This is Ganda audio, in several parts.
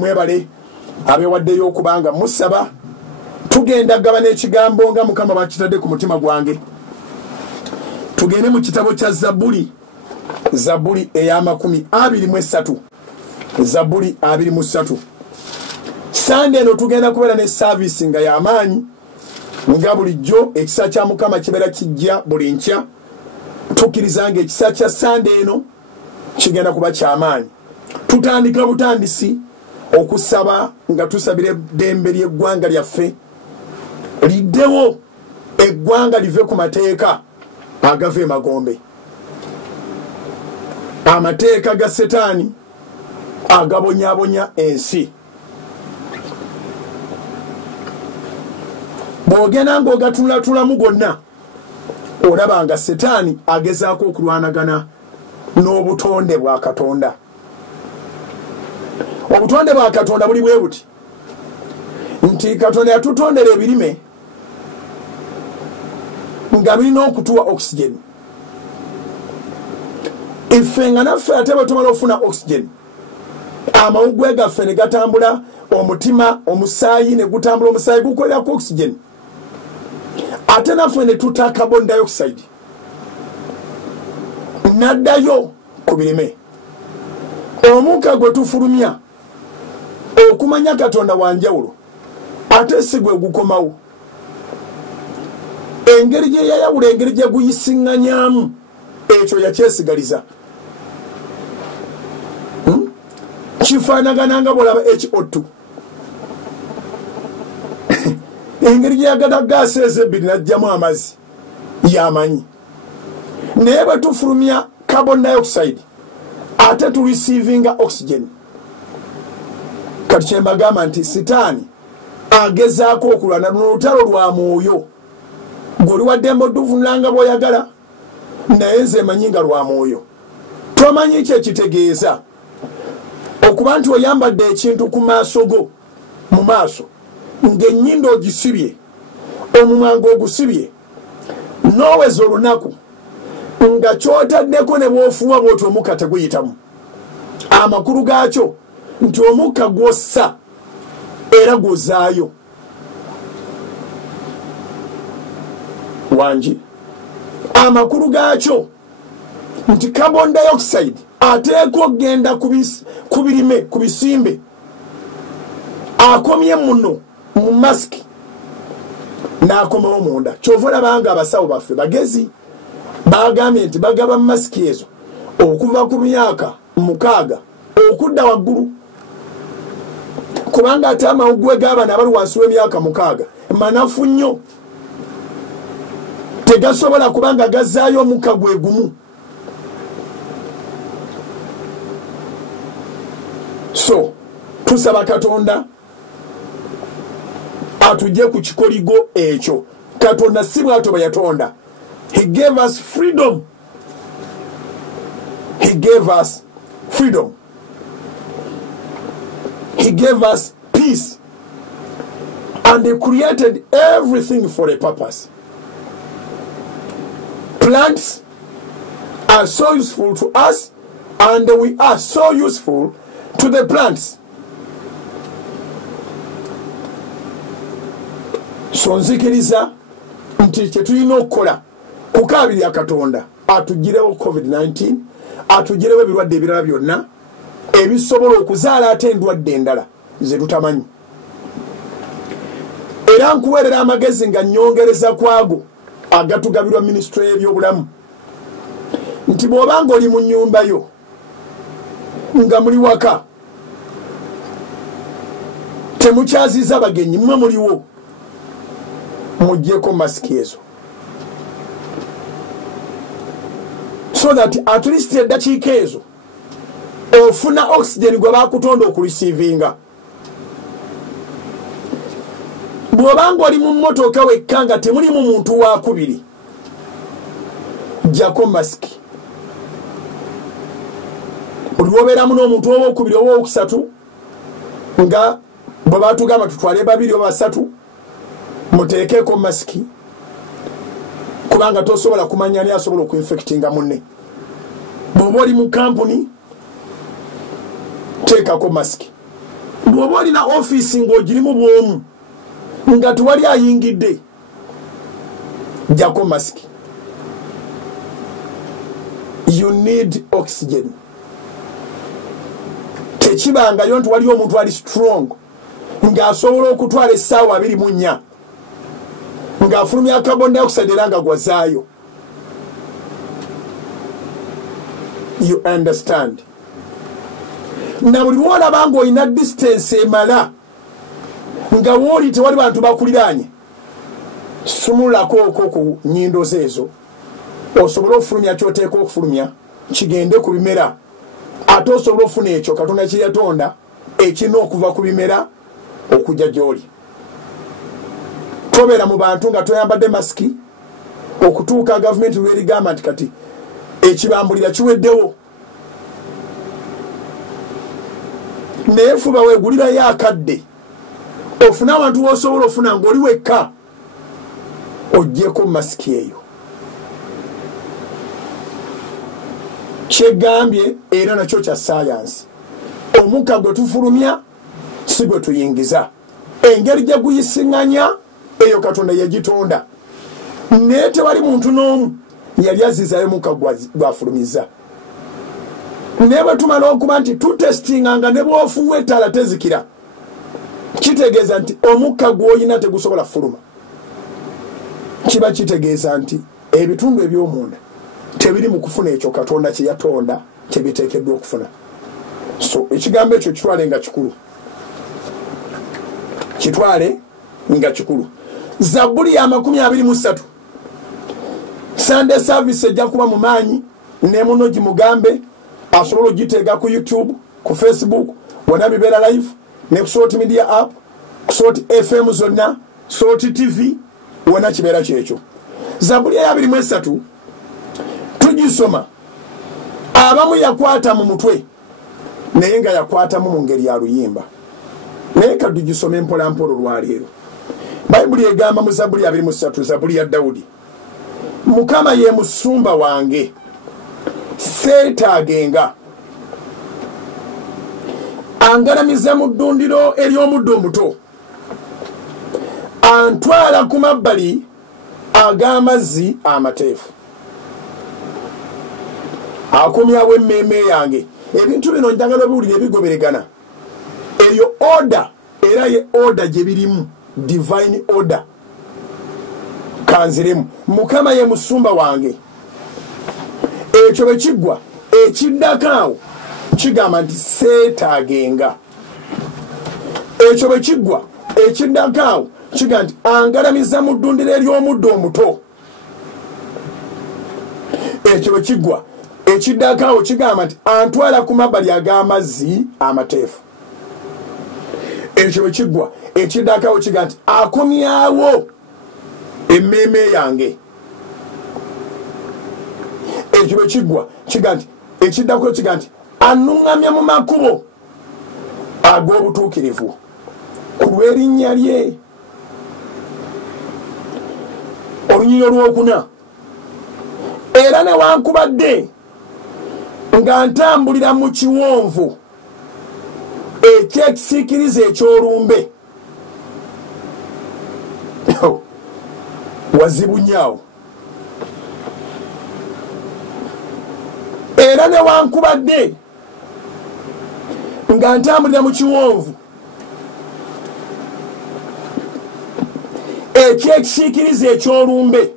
mwebale abewaddeyo okubanga musaba tugenda gabana ekigambo nga Mukama bakitadde ku mutima gwange. Tugende mu kitabo kya Zabuli ey'amakumi 23. Zabuli 23. Sande eno tugenda kubeera ne service nga y'amaanyi nga bulijjo ekisa kya Mukama kibeera kijja buli nkya. Tukkiriza nga ekisa kya Sande eno kigenda kuba ky'amaanyi. Tutandika butandisi okusaba nga tusabire ddembe ly'eggwanga lyaffe liddewo eggwanga live ku mateeka agava emagombe, amateeka ga Setaani agabonyaabonya ensi. Bw'ogenda ng'ogatunatulamu gonna olaba nga Setaani agezaako okulwanagana n'obutonde bwa Katonda. Obutonde bwa Katonda buli bwe buti nti Katonda yatutondera ebirime nga birina okutuwa oxygen. Ife nga naffe ate bwe tumala ofuna oxygen, amawuggwe gaffe ne gatambula, omutima omusaayi ne gutambula, omusaayi gukolerako oxygen. Ate naffe ne tuta carbon dioxide naddayo ku birime. Omukka gwe tufulumya okumanya Katonda wanjawulo ate si gwe gukomawo. Engeri gye yayawula, engeri gye guyisiŋŋanyaamu, ekyo yakyesigaliza. Kifaanagana nga bw'olaba HO2. Engeri gye yagata gaasi ezebbiri n'aggyamu amazzi y'amanyi. Naye bwe tufulumya carbon dioxide ate tureceivinga oxygen. Kati kye mbagamba nti Setaani agezaako okulwana n'olutalo lwa mwoyo. Gwe oli waddembe oduvunulanga bw'oyagala, naye nze manyi nga lwa mwoyo. Tomanyi ki ekitegeeza okuba nti oyambadde ekintu ku maaso go, mu maaso, ng'ennyindo ogisibye, omumwa ng'ogusibye, n'oweza olunaku nga kyotaddeko ne bw'ofuuwa bw'oti omukka teguyitamu. Amakulu gaakyo nti omukka gwossa era gwozaayo. Wangi amakulu gaakyo nti carbon dioxide ateeka okgenda ku birime, ku bisimbe, akomye muno mu masiki n'akomawo munda. Kyova olabanga abasawo baffe bagezi bagambye nti bagaba masiki ezo okuva ku myaka 6 okudda waggulu, kubanga ate amawuggwe g'abaana abali wansi w'emyaka 6 manafu nnyo, tegasobola kubanga gazaayo omukka gwe gumu. So tusaba Katonda atujje ku kikoligo ekyo. Katonda si bw'atyo bwe yatonda. He gave us freedom. He gave us freedom. He gave us peace. And he created everything for a purpose. Plants are so useful to us, and we are so useful to the plants. So nzikiriza nti kye tulina okukola kukaabirira Katonda atugirewo COVID-19, atugirewo ebirwadde ebirala byonna ebisobola okuzaala ate endwadde endala ze tutamanyi. Era nkuweerera amagezi nga nnyongereza kwago agatugabirwa Minisitule y'ebyobulamu nti bw'obanga oli mu nnyumba yo nga muli waka temukyaziza bagenyi, mmwe muliwo, muggyeko masiki ezo, so that at least eddakiika ezo ofuna oxygen gwe baakutonda okureceivinga. Bw'obanga oli mu mmotoka wekka nga temulimu muntu wakubiri, gyako masiki. Buli lw'obeeramu n'omuntu owokubiri oba owokusatu nga bwe baatugamba tutwale 2 oba 3, muteekeeko masiki, kubanga tosobola kumanya ani asobola okuinfectinga munne. Bw'oba oli mu kampuni teekako masiki. bw'oba olina ofiisi ng'ogirimu bw'omu nga tewali ayingidde jako masiki. You need oxygen. Tekibangayo nti waliyo omuntu ali strong ng'asobola okutwala essaawa 24 ng'afulumya carbon dioxide era nga gwazaayo. You understand? Na buli lwolaba ng'olina distance emala nga wooli tewali bantu bakuliraanye, sumulako okwo ku nnyindo ezo osobola okufulumya ky'oteeka okufulumya kigende ku bimera, ate osobola okufuna ekyo Katonda kye yatonda ekirina okuva ku bimera okujja gy'oli. Tobeera mu bantu nga toyambadde masiki okutuuka gavumenti lw'erigamba nti kati ekibambulira kiweddewo. Naye fuba weegulirayo akadde ofune abantu w'osobola ofuna ng'oli wekka oggyeko masiki eyo. Kyegambye era nakyo kya saayansi. Omukka gwe tufulumya si gwe tuyingiza. Engeri gye guyisiŋŋanya eyo Katonda yagitonda. Naye tewali muntu n'omu yali azizayo mukka gwafulumiza. Naye bwe tumala okuba nti tutestinganga ne bw'ofuwa ettaala tezikira, kitegeeza nti omukka gw'olina tegusobola fuluma. Kiba kitegeeza nti ebitundu eby'omunda tebiri mu kufuna ekyo Katonda kye yatonda kye biteekeddwa okufuna. So ekigambo ekyo kitwale nga kikulu. Kitwale nga kikulu. Zabbuli ya 23 Sunday service ejja kuba mu maanyi ne muno gimugambe asobola ogiteega ku YouTube, ku Facebook, wonna bibeera live, ne ku Salt Media app, ku Salt FM zonna, Salt TV, wonna kibeera kyekyo. Zabbuli ya 23 tugisoma, abamu yakwata mu mutwe naye nga yakwatamu mu ngeri ya luyimba. Naye ka tugisome mpola mpola olwaleero. Bayibuli egamba mu Zabbuli ya 23, Zabbuli ya Dawudi, Mukama ye musumba wange, seetaagenga. Angalamiza mu ddundiro ery'omuddo omuto, antwala ku mabbali ag'amazzi amateefu, akomyawo emmeeme yange. Ebintu bino njagala biwulire bigoberegana. Eyo order era ye order gye birimu, divine order. Kanziremu, Mukama ye musumba wange. Ekyo bwe kiggwa ekiddako awo kigamba nti seetaagenga. Ekyo bwe kiggwa ekiddako awo kigamba nti angalamiza mu ddundiro ery'omuddo omuto. Ekyo bwe kiggwa ekiddako awo kigamba nti antwala ku mabbali ag'amazzi amateefu. Ekyo bwe kiggwa ekiddako awo kigamba nti akomyawo emmeeme yange. Ekyo bwe kiggwa kigamba nti ekiddako kigamba nti anuŋŋamya mu makubo ag'obutuukirivu ku lw'erinnya lye. Olunyiriro lw'okuna, era newankubadde nga ntambulira mu kiwonvu ekyekisiikirize eky'olumbe, wazibu nnyo. Era newankubadde nga ntambulira mu kiwonvu ekyekisiikirize eky'olumbe,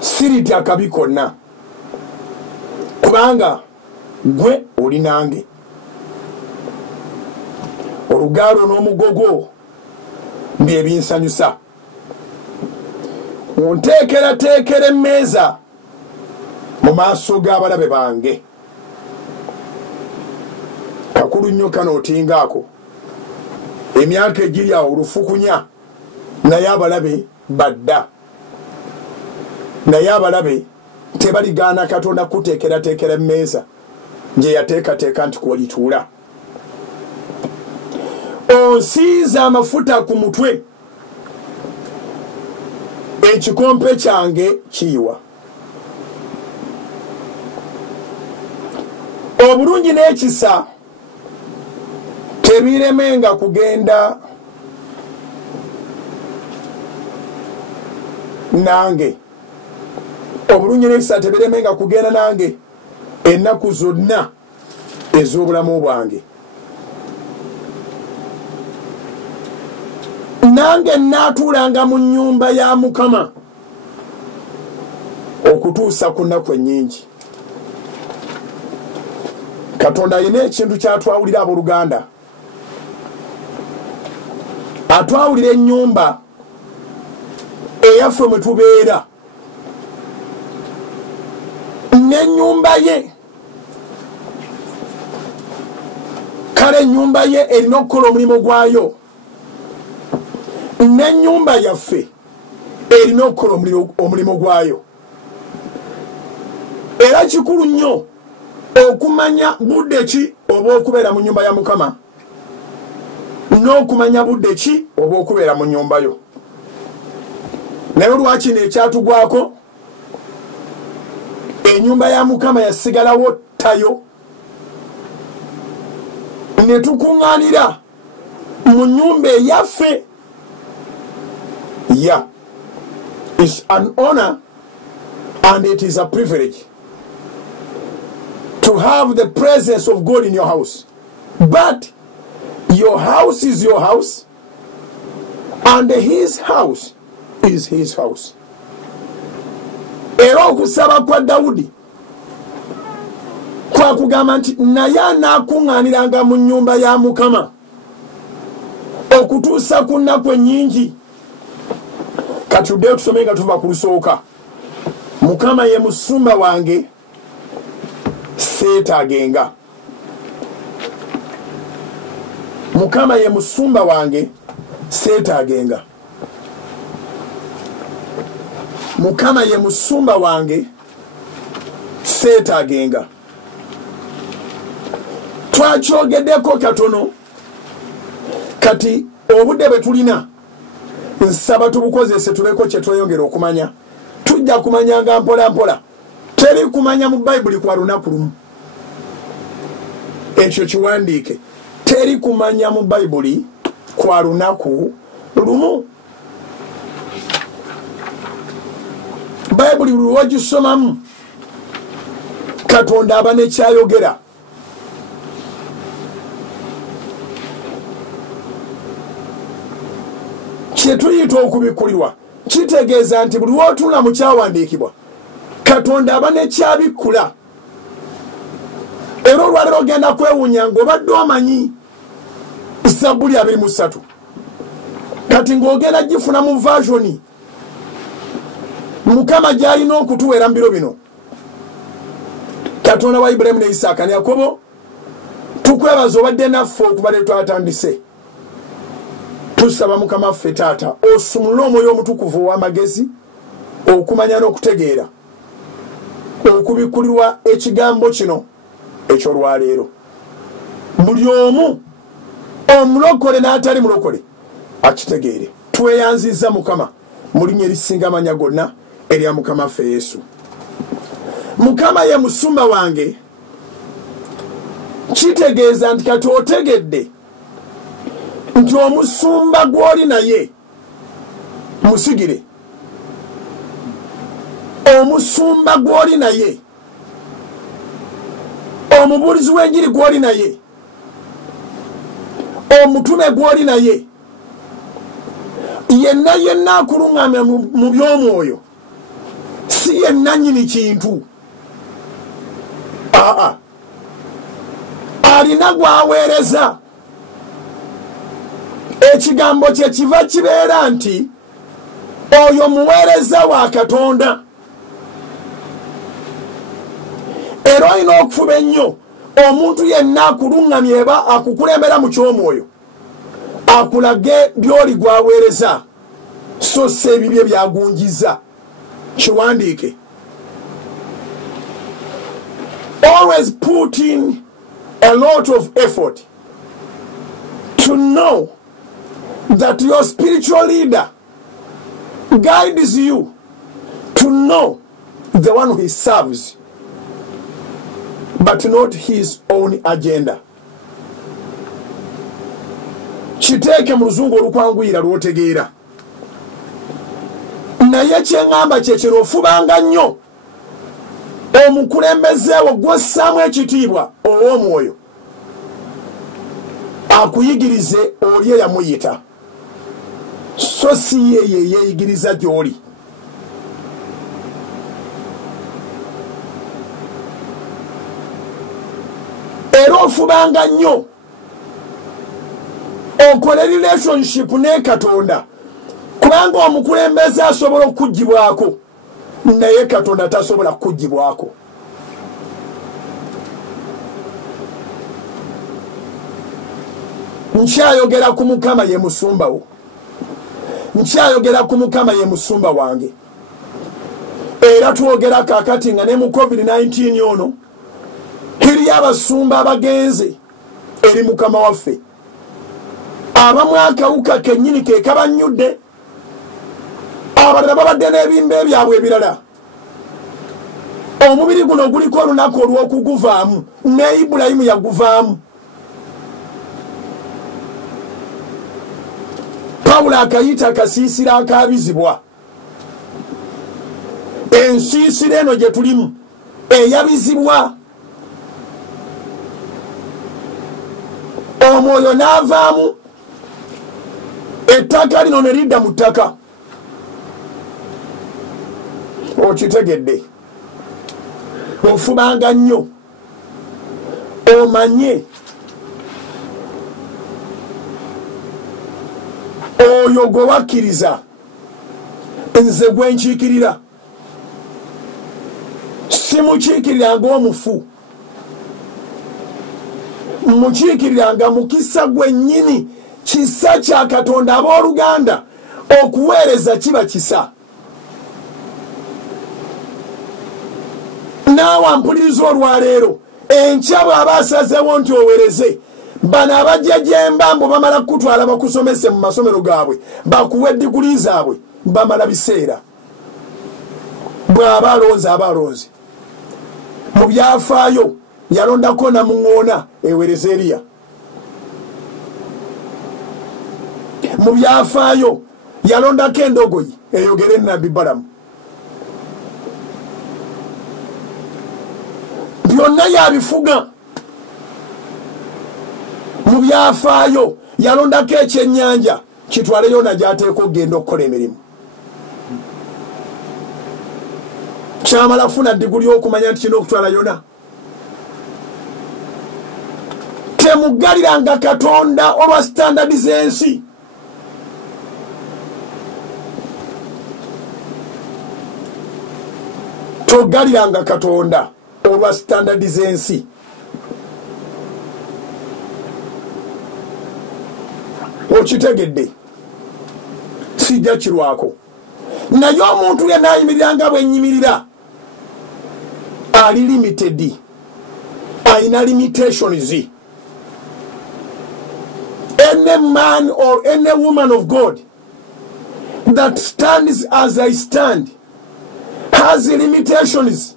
siritya akabi konna, kubanga gwe oli nange. Olugaalo n'omugogo bye binsanyusa. Onteekerateekera emmeeza mu maaso g'abalabe bange. Kakulu nnyo kano otingaako. Emyaka egiri awo olufukunya, naye abalabe badda. Naye abalabe tebaligaana Katonda kuteekerateekera emmeeza gye yateekateeka nti kwolituula. Onsiiza amafuta ku mutwe, ekikompe kyange kiyiwa. Obulungi n'ekisa tebiremenga kugenda nange obulungi n'ekisa tebiremenga kugenda nange ennaku zonna ez'obulamu bwange. Nange naatuulanga mu nnyumba ya Mukama okutuusa ku nnaku ennyingi. Katonda alina ekintu kyatwawulira abooluganda. Atwawulira ennyumba eyaffe mwe tubeera n'ennyumba ye. Kale ennyumba ye erina okukola omulimu gwayo, n'ennyumba yaffe erina okukola omulimu gwayo. Era kikulu nnyo okumanya budde ki oba okubeera mu nnyumba ya Mukama, n'okumanya budde ki oba okubeera mu nnyumba yo. Naye lwaki ekyatugwako ennyumba ya Mukama yasigalawo tayo, ne tukuŋŋaanira mu nnyumba eyaffe. Yeah, it's an honor and it is a privilege to have the presence of God in your house. But your house is your house and his house is his house. Era okusaba kwa Dawudi kwa kugamba nti naye anaakuŋŋaaniranga mu nnyumba ya Mukama okutuusa ku nnaku ennyingi. Kati tuddeyo tusome nga tuva ku lusooka. Mukama ye musumba wange seetaagenga. Mukama ye musumba wange seetaagenga. Mukama ye musumba wange seetaagenga. Twakyogeddeko katono, kati obudde bwe tulina nsaba tubukozese tuleko kye tweyongera okumanya. Tujja kumanyanga mpola mpola. Teri kumanya mu Bayibuli kwa lunaku lumu. Ekyo kiwandiike. Teri kumanya mu Bayibuli kwa lunaku lumu. Bayibuli lwogisomamu Katonda aba nekyayogera. Kye tuyita okubikulirwa kitegeeza nti buli lw'otunula mu kyawandiikibwa Katonda aba nekyabikkula. Era olwaleero ogenda kwewuunya ng'obadde omanyi Zabbuli 23 kati ng'ogenda gifuna mu version Mukama gy'alina okutuweera mu biro bino. Katonda wa Ibulayimu ne Isaaka ne Yakobo, tukwebaza obadde naffe okuba ne twatandise. Tusaba Mukama ffe Taata osumulule omwoyo omutukuvu ow'amagezi, okumanya n'okutegeera, okubikkulirwa ekigambo kino eky'olwaleero. Buli omu omulokole n'atali mulokole akitegeere. Tweyanzizza Mukama mu linnya erisinga amanya gonna erya Mukama ffe Yesu. Mukama ye musumba wange kitegeeza nti kati otegedde nti omusumba gw'oli naye musigire. Omusumba gw'oli naye, omubuulizi w'enjiri gw'oli naye, omutume gw'oli naye, yenna yenna akuluŋŋamya mu by'omwoyo, si yenna nnyini kintu. Alina gw'aweereza. Ekigambo kye kiva kibeera nti oyo muweereza wa Katonda. Era olina okufuba ennyo omuntu yenna akuluŋŋamya eba akukulembera mu ky'omwoyo akulage by'oli gw'aweereza, so si ebibye byagunjiza. Kiwandiike. Always put in a lot of effort to know that your spiritual leader guides you to know the one who he serves, but not his own agenda. kiteeke mu luzungu olukwanguyira lwotegeera naye kyeŋŋamba kyekino ofubanga nnyo omukulembezeewo gw'ossaamu ekitiibwa ow'omwoyo akuyigirize oli eyamuyita so si ye yeeyigiriza gy'oli. Era ofubanga nnyo okole relationship ne Katonda kubanga omukulembeze asobola okuggyibwako naye Katonda tasobola kuggyibwako. Nkyayogera ku Mukama ye musumbawo, nkyayogera ku Mukama ye musumba wange. Era twogera kaakati nga ne mu COVID-19 ono hiri abasumba abagenze eri Mukama waffe abamu akawuka kennyini ke kabanyudde abalala babadde n'ebimba ebyabwe ebirala. Omubiri guno guliko olunaku olw'okuguvaamu ne Ibulayimu yaguvaamu. Pawulo akayita akasiisira akaabizibwa. Ensiisira eno gye tulimu eyabizibwa. Omwoyo n'avaamu ettaka lino ne lidda mu ttaka. Okitegedde ofubanga nnyo omanye oyo gwe wakkiriza nze gwe nkiikirira. Simukiikiriranga omufu, mukiikiriranga mukisa gwennyini. Kisa kya Katonda abooluganda okuweereza kiba kisa. Naawe ampuliriza olwaleero enkya bw'aba asazeewo nti owereze bano abajja gy'embambo bamala kutwala bakusomese mu masomero gaabwe bakuwe diguli zaabwe bamala biseera. Bw'aba alonze aba alonze. Mu byafaayo yalondako namuŋŋoona ewereza Eriya. Mu byafaayo yalondako endogoyi eyogere Nabbi Balamu. Byonna yabifuga. Mu byafaayo yalondako ekyennyanja kitwale Yona gy'ateeka okugenda okukola emirimu. Kyamala funa diguli okumanya nti kino okutwala Yona. Temuggaliranga Katonda olwa standardi z'ensi. Toggaliranga Katonda olwa standardi z'ensi. Okitegedde sijja kirwako. Naye omuntu yenna ayimiriranga bwenyimirira ali limited, ayina limitations. Any man or any woman of God that stands as I stand has limitations.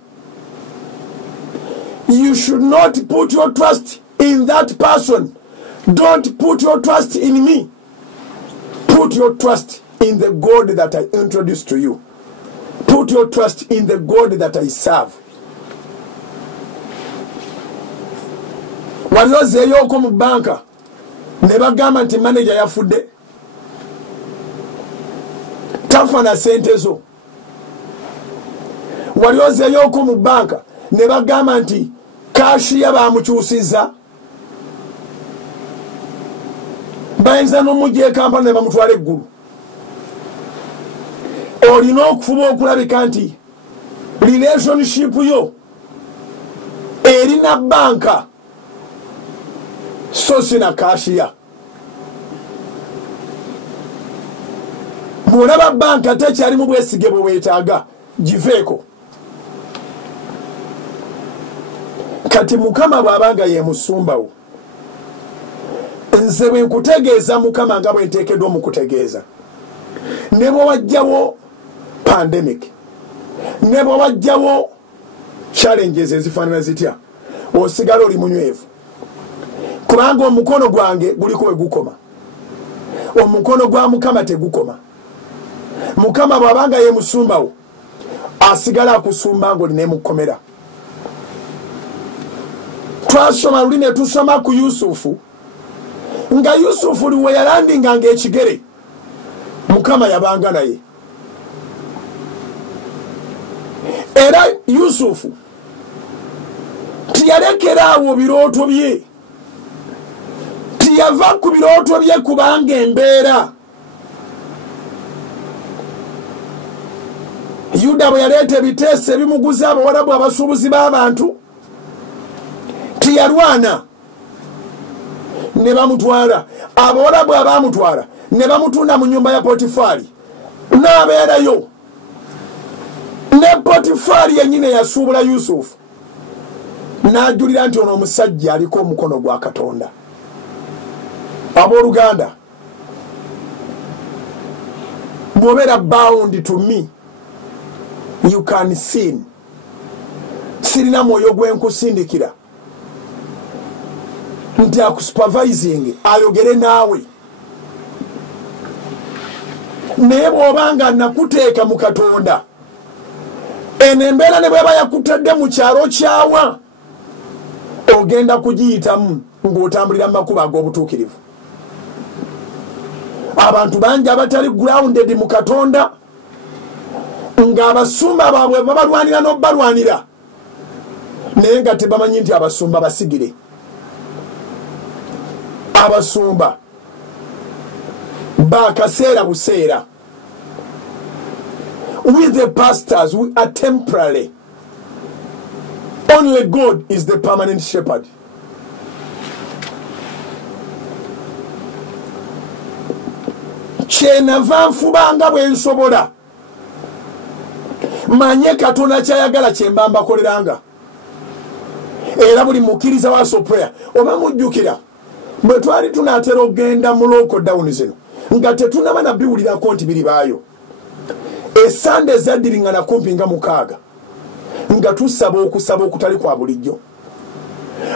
You should not put your trust in that person. Don't put your trust in me. Put your trust in the God that I introduced to you. Put your trust in the God that I serve. Waliozeeyo oko mu banka ne bagamba nti manager yafudde tafana sente zo. Waliozeeyo oko mu banka ne bagamba nti kashiya bamukyusizza bayinza n'omujja ekampala ne bamutwala eggulu. Olina okufuba okulabika nti relationship yo erina banka so sina kashiya. Bw'olaba banka tekyali mu bwesige bwe weetaaga giveeko. Kati Mukama bw'abanga ye musumbawo nze bwe nkutegeeza Mukama nga bwe nteekeddwa mu kutegeeza. Ne bwe wajjawo pandemic, ne bwe wajjawo challenges ezifaanana zitya, osigala oli munywevu kubanga omukono gwange guliko we gukoma. omukono gwa mukama tegukoma. Mukama bwabanga ye musumbawo asigala akusumba ngo linemukomera. Twasoma luli ne tusoma ku Yusufu nga Yusufu liwe yalandinga ng'ekigere mukama yabanga naye. Era Yusufu tiyalekeraawo birooto bye, tiyava ku birooto bye kubanga embeera. Yuda bwe yaleeta ebiteeso ebimuguza abawarabu abasuubuzi b'abantu tiyalwana, ne bamutwala. Abawarabu abaamutwala ne bamutunda mu nyumba ya Potifari n'abeerayo. Ne Potifari yennyini yasuubula Yusufu n'ajulira nti ono omusajja aliko omukono gwa Katonda. Abooluganda, bw'obeera bound to me you can sin. Sirina mwoyo gwenkusindikira nti akusupervising ayogere naawe. Naye bw'obanga nakuteeka mu Katonda, eno embeera ne bweba yakutadde mu kyalo kyawa, ogenda kugiyitamu ng'otambulira mu makubo ag'obutuukirivu. Abantu bangi abatali grounded mu Katonda ng'abasumba baabwe babalwanira n'obalwanira naye nga tebamanyi nti abasumba basigire. Abasumba bakaseera buseera. With the pastors we are temporary. Only God is the permanent shepherd. Kyenava nfubanga bwe nsobola manye Katonda kyayagala kyemba mbakoleranga. Era buli mukkiriza wa prayer oba mujjukira bwe twali tunaatera okgenda mu lockdown zino nga tetunaba nabiwulirako nti biri baayo. Esande ezaddiringana kumpi nga 6 nga tusaba okusaba okutali kwa bulijjo.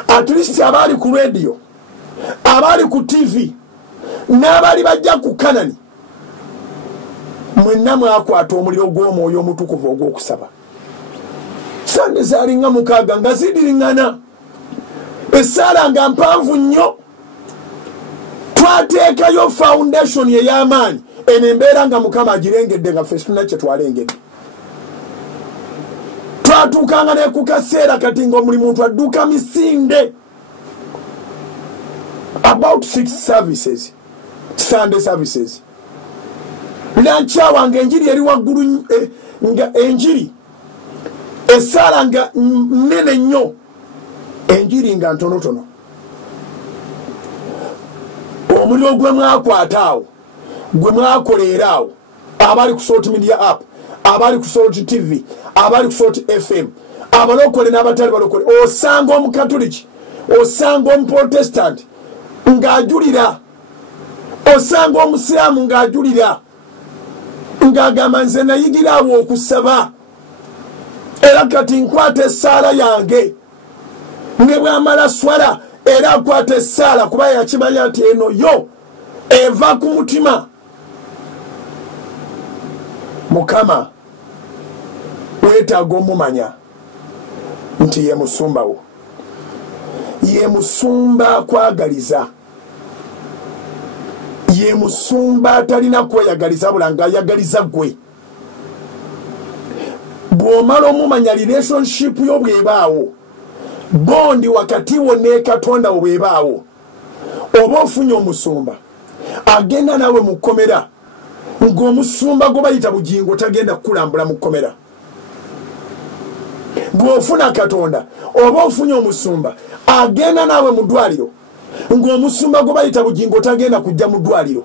At least abaali ku radio, abaali ku TV, n'abaali bajja ku Kanani, mwenna mwakwata omuliro gw'omwoyo omutukuvu ogw'okusaba. Sande zaalinga 6 nga ziddiringana, essaala nga mpanvu nnyo. Twateekayo foundation ey'amaanyi, eno embeera nga Mukama agirengedde nga ffe tulina kye twalengedde. Twatuukanga ne ku kaseera kati ng'omuli muntu adduka misinde. About 6 services, Sunday services. Lanchawa nga enjiri eri waggulu, nga enjiri essaala nga nnene nnyo, enjiri nga ntonotono. Omuliro gwe mwakwata awo, gwe mwakolera awo, abali ku Salt Media app, abali ku Salt TV, abali ku Salt FM, abalokole n'abatali balokole, osanga omukatoliki, osanga omuprotestant ng'ajulira, osanga omusiraamu ng'ajulira, ng'agamba nze nayigira awo okusaba, era kati nkwata essaala yange, ne bw'amala swala era akwata essaala kuba yakimanya nti eno yo eva ku mutima. Mukama weetaaga omumanya nti ye musumbawo, ye musumba akwagaliza, ye musumba atalina kweyagaliza bula ng'ayagaliza gwe. Bw'omala omumanya relationship yo bw'ebaawo, bondi wakati wo ne Katonda obwebaawo, oba ofunye omusumba agenda nawe mu kkomera, ng'omusumba gwe bayita bugingo tagenda kukulambula mu kkomera. Bw'ofuna Katonda oba ofunye omusumba agenda nawe mu ddwaliro, ng'omusumba gwe bayita bugingo tagenda kujja mu ddwaliro.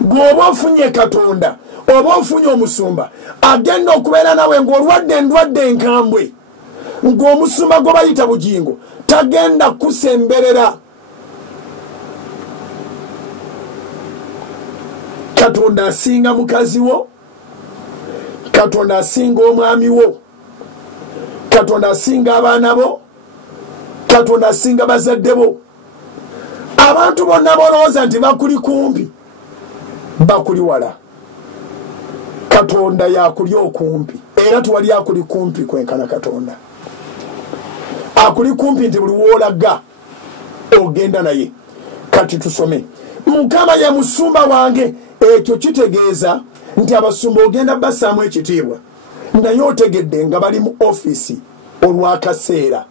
Bw'oba ofunye Katonda oba ofunye omusumba agenda okubeera nawe ng'olwadde endwadde enkambwe, ng'omusumba gwe bayita bugingo tagenda kusemberera. Katonda asinga mukazi wo, Katonda asinga omwami wo, Katonda asinga abaana bo, Katonda asinga bazadde bo, abantu bonna bolowooza nti bakuli kumpi bakuli wala. Katonda yakuli okumpi era tuwali akuli kumpi kwenkana Katonda. Akuli kumpi nti buli woolaga ogenda naye. Kati tusome. Mukama ye musumba wange, ekyo kitegeeza nti abasumba ogenda bassaamu ekitiibwa naye otegedde nga bali mu ofisi olw'akaseera.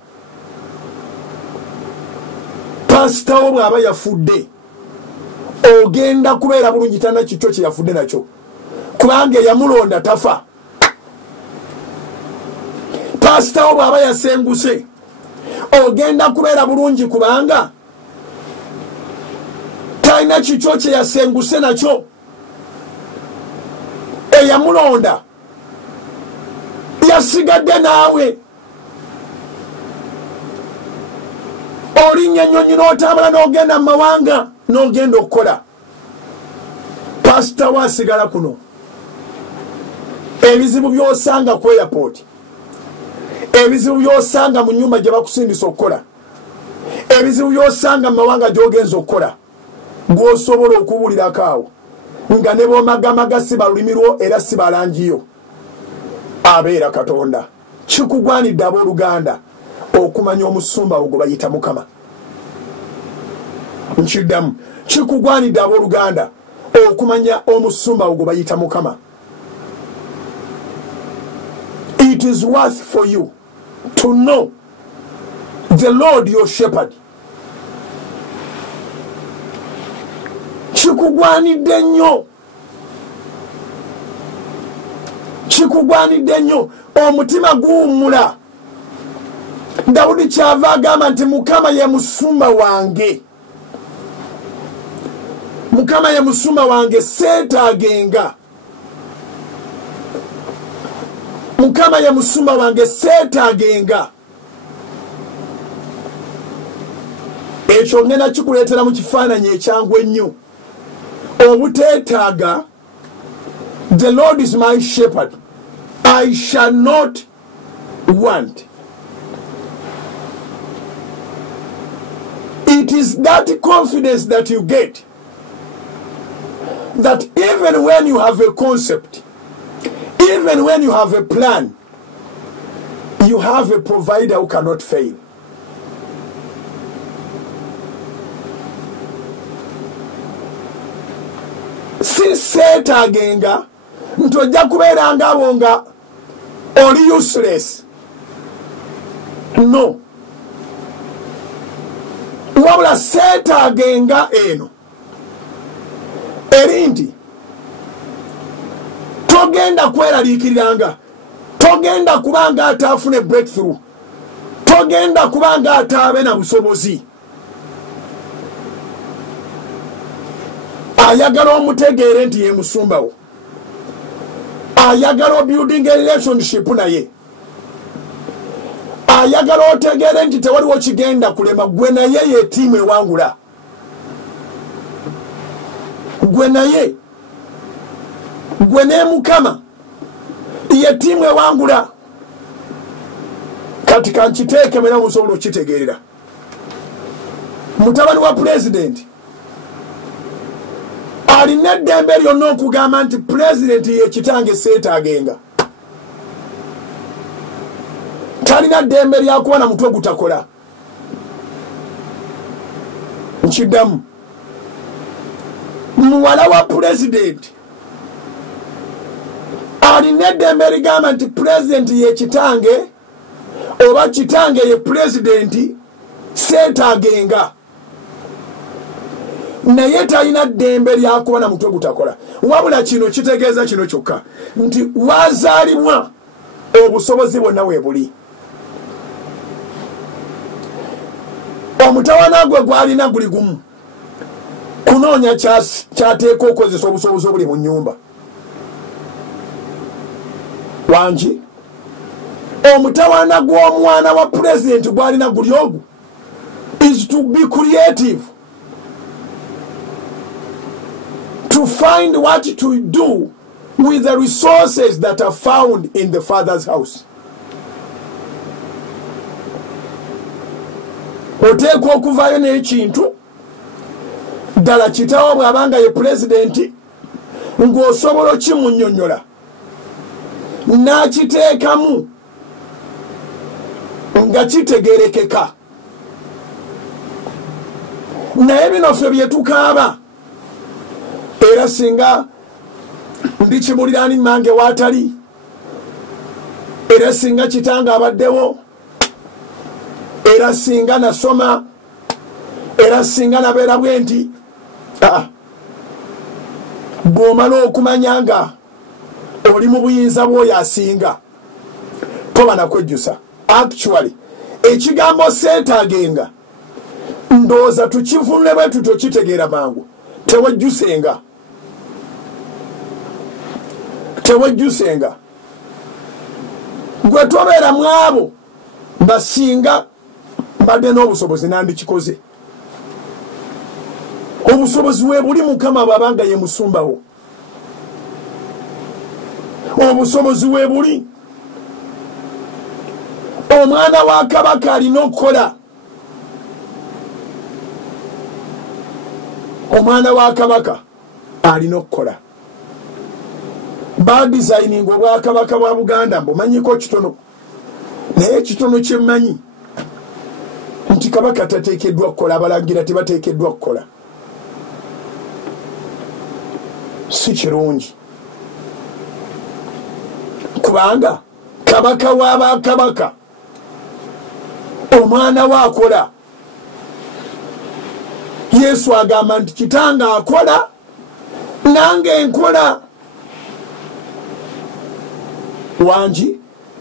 Pasita wo bw'aba yafudde ogenda kubeera bulungi tana kito kye yafudde nakyo kubanga yamulonda tafa. Pasita wo bw'aba yasenguse ogenda kubeera bulungi kubanga talina kikyo kye yasenguse nakyo. Eyamulonda yasigadde naawe. Olinnya ennyonyi n'otambula n'ogenda mu mawanga n'ogenda okukola. Pasita waasigala kuno. Ebizibu by'osanga ku airport, ebizibu by'osanga mu nnyumba gye bakusindisa okukola, ebizibu by'osanga mu mawanga gy'ogenza okukola, gw'osobola okubuulirako awo nga ne b'omagamaga si balulimi lwo era si balangiyo, abeera Katonda. Kikugwanidde abooluganda okumanya omusumba wo gwe bayita Mukama. Nkiddamu, kikugwanidde abooluganda okumanya omusumba wo gwe bayita Mukama. It is worth for you to know the Lord your shepherd. Kikugwanidde nnyo, kikugwanidde nnyo. Omutima guwummula. Dawudi kyava agamba nti Mukama ye musumba wange, Mukama ye musumba wange seetaagenga. Mukama ye musumba wange seetaagenga. Ekyo ngenda kikuleetera mu kifaananyi ekyangu ennyo. Obuteetaaga, the Lord is my shepherd, I shall not want. It is that confidence that you get that even when you have a concept, even when you have a plan, you have a provider who cannot fail. Si seetaagenga nti ojja kubeera ng'abo nga oli useless. No. Wabula seetaagenga eno eri nti togenda kweraliikiriranga, togenda kubanga ataafune breakthrough, togenda kubanga ataabe na busobozi. Ayagala omutegeere nti ye musumba wo, ayagala obuilding a relationship naye, ayagala otegeere nti tewaliwo kigenda kulema. Gwe naye ye ttiimu ewangula, gwe naye, gwe ne Mukama ye ttiimu ewangula. Kati kankiteeke mera musobola okitegeerera. Mutabani wa pulezidenti alina eddembe lyonna okugamba nti pulezidenti ye kitange seetaagenga. Talina ddembe lyakuba na mutwe gutakola. Nkiddamu, muwala wa pulezidenti alina eddembe ligamba nti pulezidenti ye kitange oba kitange ye pulezidenti seetaagenga. Naye talina ddembe lyakuba na mutwe gutakola. Wabula kino kitegeeza kino kyokka nti wazaalibwa obusobozi bwonna weebuli. Omutawana gwe gwalina guli gumu, kunoonya kyateeka okukozesa obusobozi obuli mu nnyumba. Wangi omutawana gw'omwana wa pulezidenti gwalina guli ogu is to be creative, to find what to do with the resources that are found in the Father's house. Oteekwa okuvaayo n'ekintu ddala kitawo bw'abanga ye pulezidenti ng'osobola okimunnyonnyola n'akiteekamu nga kitegerekeka. Naye bino ffe bye tukaaba era singa ndi kimuliraani mange waatali era singa kitange abaddewo era singa nasoma era singa nabeera bwe nti bw'omala okumanya nga oli mu buyinza bw'oyo asinga toba nakwejjusa. Actually ekigambo seetaagenga ndowooza tukivunule bwe tutyo kitegeera mangu. Tewejjusenga gwe tobeera mu abo basinga mbadde n'obusobozi nandikikoze. Obusobozi we buli Mukama bw'abanga ye musumbawo. Obusobozi we buli omwana wa Kabaka alina okukola. Omwana wa Kabaka alina okukola. Badesigninga obwakabaka bwa Buganda mbumanyiko kitono. Naye kitono kyemmanyi nti Kabaka tateekeddwa kukola, abalangira tebateekeddwa kukola. Si kirungi kubanga Kabaka w'Abakabaka omwana we akola. Yesu agamba nti kitange akola nange nkola. Wangi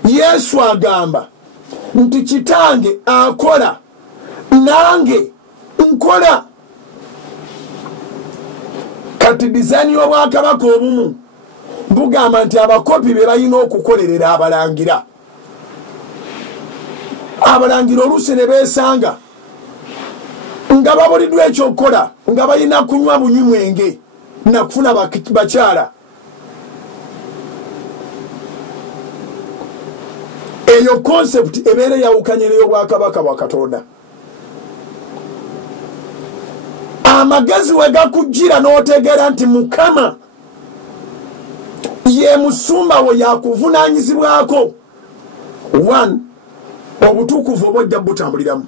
Yesu agamba nti kitange akola nange nkola. Kati dizaani y'Obwakabaka obumu bugamba nti abakopi be balina okukolerera abalangira. Abalangira oluusi ne beesanga nga babuliddwa ekyokukola nga balina kunywa bunywi mwenge na kufuna bakyala. Eyo concept ebeere yawukanye n'ey'Obwakabaka bwa Katonda. Amagezi we gakujjira n'otegeera nti Mukama ye musumba wo yakuvunaanyizibwako. One, obutuukuvu obwojja butambuliramu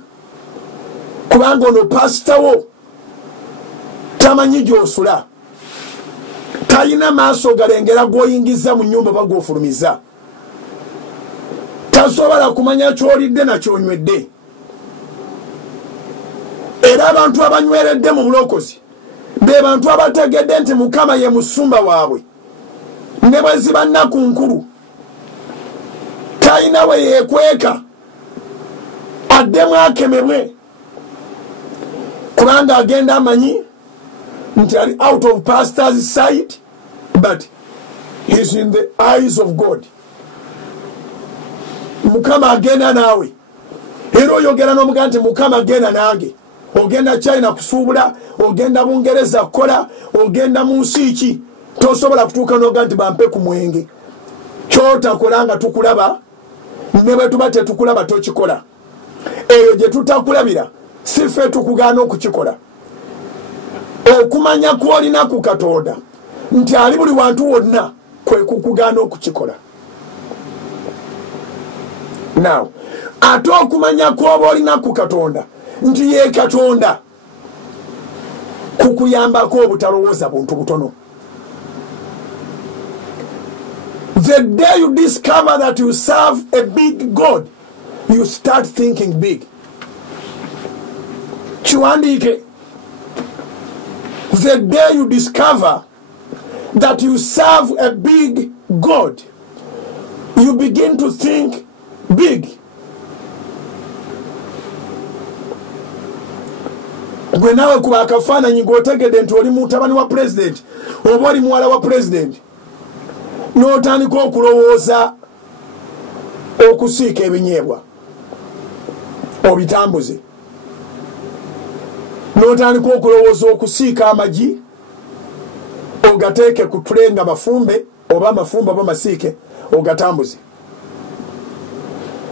kubanga ono pasitawo tamanyi gy'osula, talina maaso galengera gw'oyingiza mu nnyumba oba gw'ofulumiza, tasobola kumanya ky'olidde na ky'onywedde. Era abantu abanyweredde mu bulokozi be bantu abategedde nti Mukama ye musumba waabwe. Ne bwe ziba nnaku nkulu talina we yeekweka addemu akemebwe kubanga agenda amanyi nti ali out of pastor's sight but he's in the eyes of God. Mukama agenda naawe era oyogera n'omugaa nti Mukama agenda nange. Ogenda China kusuubula, ogenda Bungereza kukola, ogenda mu nsi ki, tosobola kutuuka n'oga nti bampe ku mwenge. Kyotakola nga tukulaba ne bwe tuba tetukulaba tokikola. Eyo gye tutakulabira si ffe tukugaana okukikola. Okumanya kw'olina ku Katonda nti ali buli wantu wonna kwe kukugaana okukikola. Now ate okumanya kw'oba olina ku Katonda nti ye Katonda kukuyambako obutalowooza buntu butono. The day you discover that you serve a big God, you start thinking big. Chiwandike. The day you discover that you serve a big God, you begin to think big. Gwe nawe kuba akafaananyi ng'otegedde nti oli mutabani wa president oba oli muwala wa president n'otandika okulowooza okusiika ebinyeebwa obitambuze, n'otandika okulowooza okusiika amagi ogateeke ku tule nga mafumbe oba mafumbe oba masiike ogatambuze,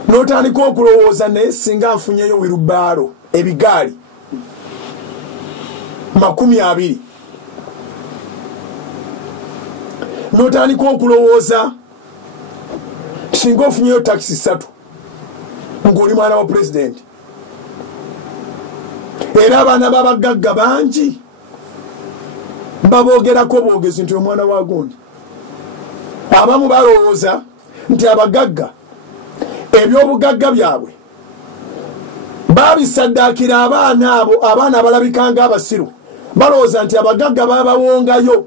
n'otandika okulowooza naye singa nfunyeyo wirubaalo ebigaali 20 notandika okulowooza singa ofunyeyo takisi 3 ng'oli mwana wa pulezidenti era abaana b'abagagga bangi baboogerako boogezi nti omwana wa gundi abamu balowooza nti abagagga ebyobugagga byabwe babisaddaakira abaana abo abaana abalabikanga abasiru balowooza nti abagagga babawongayo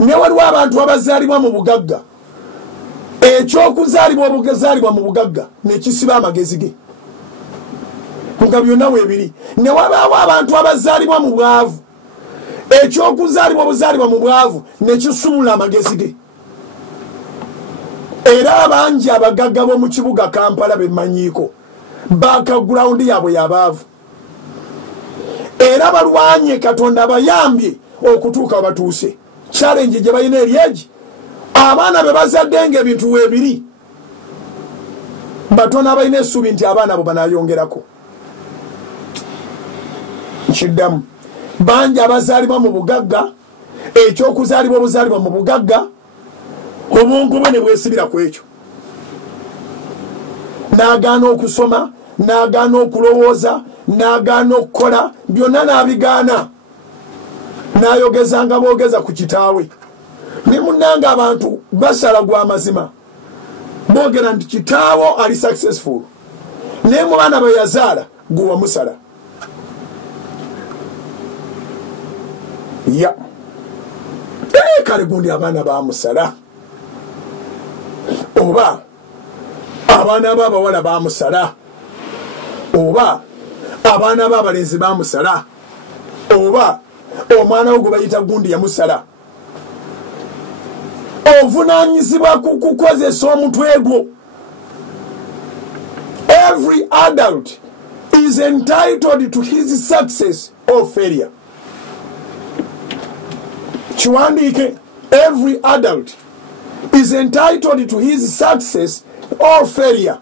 ne waliwo abantu abazaalibwa mu bugagga ekyokuzaalibwa obugazaalibwa mu bugagga nekisiba amagezi ge nga byonna weebiri ne wabaawo abantu abazaalibwa mu bwavu ekyokuzaalibwa obuzaalibwa mu bwavu nekisumula amagezi ge era abangi abagagga b'omu kibuga Kampala bemanyiiko background yaabwe yabaavu era balwanye Katonda bayambye okutuuka batuuse challenge gye balina eryegi abaana be bazadde ng'ebintu weebiri batono abalina essuubi nti abaana abo banayongerako nkiddamu bangi abazaalibwa mu bugagga ekyokuzaalibwa obuzaalibwa mu bugagga obwongo bwe ne bwesibira ku ekyo n'agaana okusoma n'agaana okulowooza n'agaana okukola byonna n'abigaana n'ayogezanga boogeza ku kitaawe ne munnanga abantu basala gwa mazima boogera nti kitaawo ali successful naye mu baana be yazaala gwe wamusala ya kale gundi abaana bamusala oba abaana b'abawala bamusala oba abaana b'abalenzi bamusala oba omwana we gwe bayita gundi yamusala ovunaanyizibwa ku kukozesa omutwe gwo. Every adult is entitled to his success or failure. Chiwandike, every adult is entitled to his success or failure.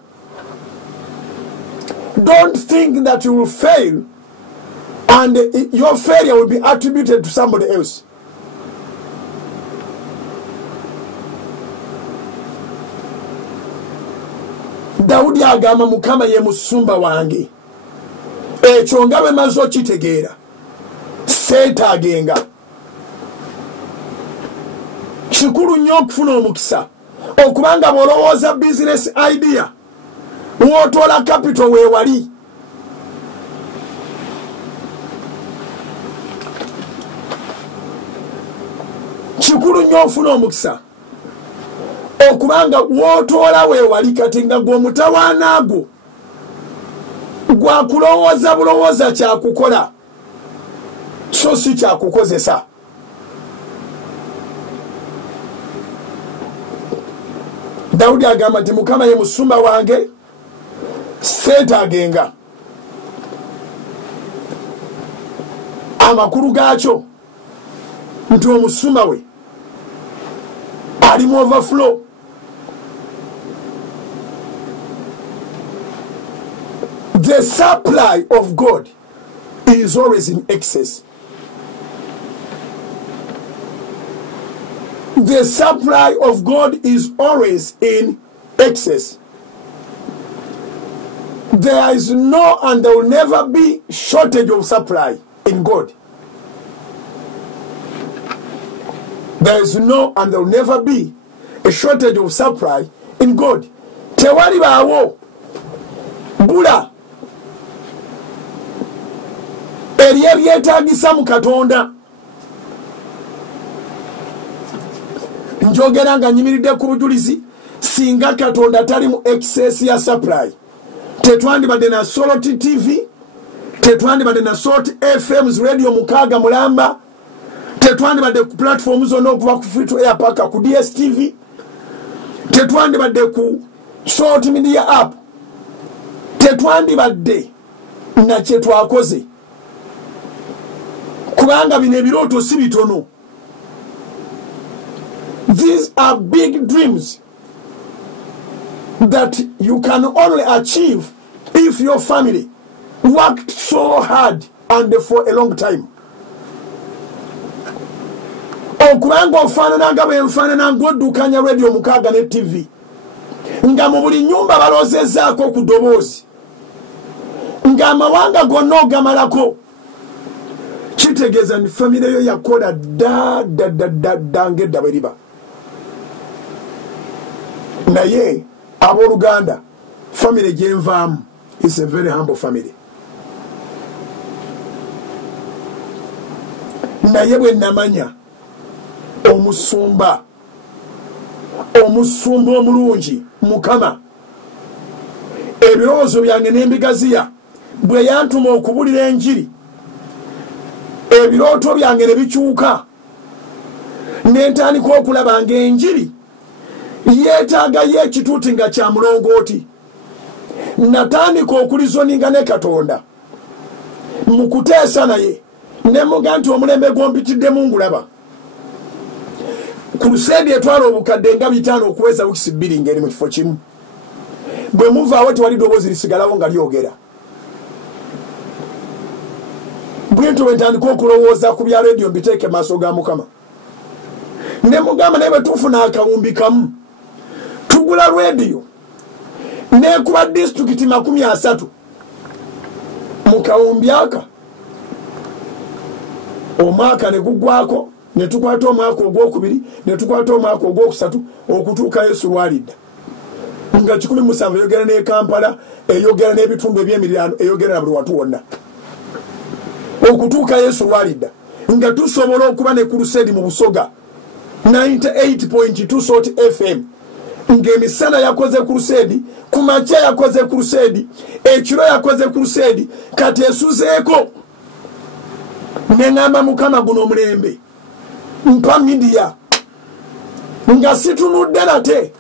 Don't think that you will fail and your failure will be attributed to somebody else. Daudi agamba Mukama ye musumba wange. Ekyo nga bwe maze okitegeera seetaagenga. Kikulu nnyo okufuna omukisa okubanga bw'olowooza business idea w'otoola capital weewali. Kikulu nnyo ofuna omukisa okubanga w'otoola weewali kati nga gw'omutawaanagwo gwakulowooza bulowooza kyakukola so si kyakukozesa. Daudi agamba nti Mukama ye musumba wange seetaagenga. Amakulu gaakyo nti omusumba we ali mu overflow. The supply of God is always in excess. The supply of God is always in excess. There is no and there will never be shortage of supply in God. There is no and there will never be a shortage of supply in God. Tewali bawo bula eriye byetaagisa mu Katonda. Njogera nga nyimiridde ku bujulizi singa Katonda tali mu excess ya supply tetwandibadde na Soloti TV, tetwandibadde na Soloti FM's radio mukaaga mulamba, tetwandibadde ku platform zonna okuva ku Free to Air paka ku DSTV, tetwandibadde ku Soloti Media app, tetwandibadde na kye twakoze kubanga bino ebirooto si bitono. These are big dreams that you can only achieve if your family worked so hard and for a long time. Okubanga ofaanana bwe nfaanana ng'oddukanya radio mukaaga ne TV nga mu buli nnyumba baloozezaako ku ddoboozi ng'amawanga gonna ogamalako kitegeeza ni famire yo yakola dda ng'edda bwe liba. Naye abooluganda famire gye nvaamu is a very humble family. Naye bwe namanya omusumba omulungi Mukama ebirowoozo byange n'embigaziya bwe yantuma okubulira enjiri ebirooto byange ne bikyuka n'entandika okulaba ng'enjiri yeetaagayo ekituuti nga kya mulongooti. Natandika okulizoninga ne Katonda mu kuteesa naye ne muga nti omulembe gw'ompitiddemu ngulaba. Crusade etwala obukadde nga 5 okuweza wikisi 2 ngeri mu kifo kimu. Bwe muvaawo tewali ddoboozi lisigalawo nga lyogera. Bwentyo bwe ntandika okulowooza ku bya radio mbiteeke maaso ga Mukama. Ne mugamba naye bwe tufuna akawumbi kamu tugula radio n'ekuba disitulikiti 30 mu kawumbi aka omwaka ne guggwako ne tukwata omwaka ogwokubiri ne tukwata omwaka ogwokusatu okutuuka Yesu lwalidda nga 17 eyogera ne Kampala eyogera n'ebitundu eby'emiriraano eyogera na buli watu wonna okutuuka Yesu lwalidda nga tusobola okuba ne Crusade mu Busoga 98.2 Salt FM ng'emisana yakoze Crusade, ku makya yakoze Crusade, ekiro yakoze Crusade, kati esuzeeko n'engamba Mukama guno omulembe mpa media nga situnudde nate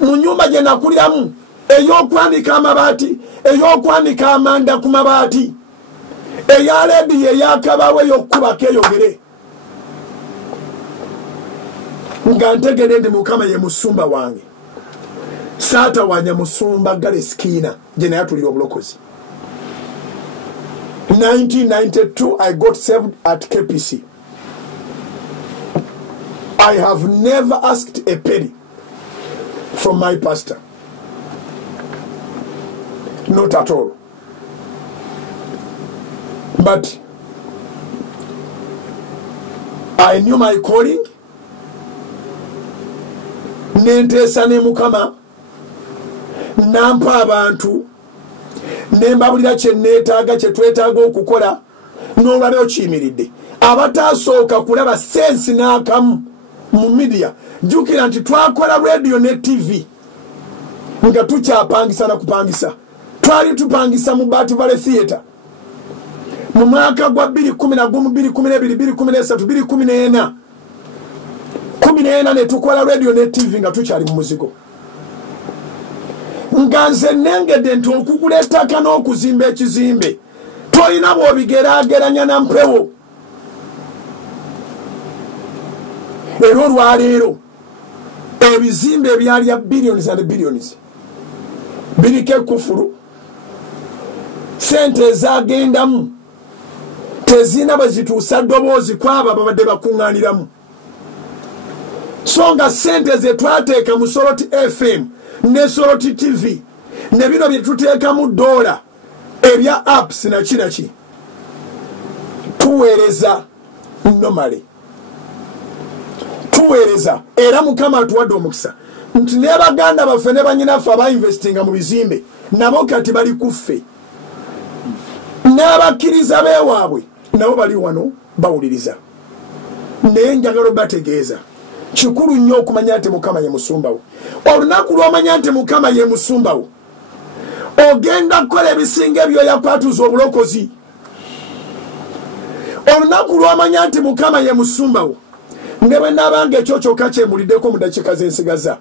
mu nnyumba gye nakuliramu ey'okwanika amabaati ey'okwanika amanda ku mabaati eya leediyo eyakabawo ey'okukubako eyogere nga ntegedde ndi Mukama ye musumba wange saatawanya musumba gale skiina gye naye atulira obulokozi. 1992 I got saved at KPC. I have never asked a penny from my pastor. Not at all. But I knew my calling. Nenteesa ne Mukama nampa abantu nembabulira kye neetaaga kye twetaaga okukola n'olwaleo kiyimiridde. Abataasooka kulaba sensi n'akamu mu media jjukira nti twakola radio ne TV nga tukyapangisa na kupangisa. Twali tupangisa mu Bati Valley Theatre mu mwaka gwa 2011 2012 2013 2014 14 ne tukola radio ne TV nga tukyali mu muzigo. Nga nze nengedde nti okugula ettaka n'okuzimba ekizimbe tolina bw'obigeraageranya na mpewo. Era olwaleero ebizimbe ebyalya billions and billions biriko ekufulu, sente ezaagendamu tezina bwe zituusa ddoboozi kwabo ababadde bakuŋŋaaniramu. So nga sente ze twateeka mu Soroti FM ne Soroti TV ne bino bye tuteekamu $, ebya apps na kinaki tuweereza normally. Tuweereza era Mukama atuwadde omukisa nti ne baganda baffe ne bannyinaffe abainvestinga mu bizimbe nabo kati bali kuffe, n'abakkiriza beewaabwe nabo bali wano bawuliriza. Naye njagala bategeeza kikulu nnyo okumanya nti Mukama ye musumbawo. Olunaku lw'omanya nti Mukama ye musumbawo ogenda kukola ebisinga ebyo yakwatuza obulokozi. Olunaku lw'omanya nti Mukama ye musumbawo ne bwe naabanga ekyo kyokka kyemuliddeko mu dakiika z'ensigaza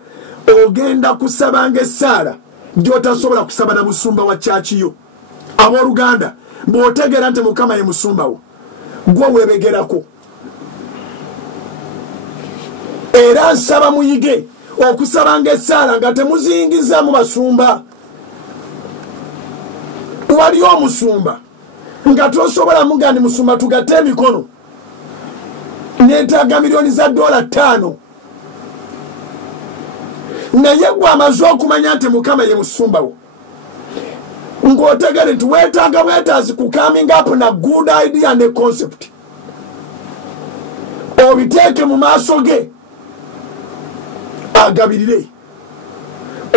ogenda kusabanga essaala gy'otasobola kusaba na musumba wa caakiyo. Abooluganda bw'otegeera nti Mukama ye musumbawo gwe weebegerako. Era nsaba muyige okusabanga essaala nga temuzingiza mu basumba. Wali omusumba nga tosobola mugandi musuma tugate emikono neetaaga miliyoni za $5 naye gwe amaze okumanya nti mukama ye musumbawo ng'otegere nti weetaaga bwetaazi ku coming up na good idea ne concept obiteeke mu maaso ge agabirire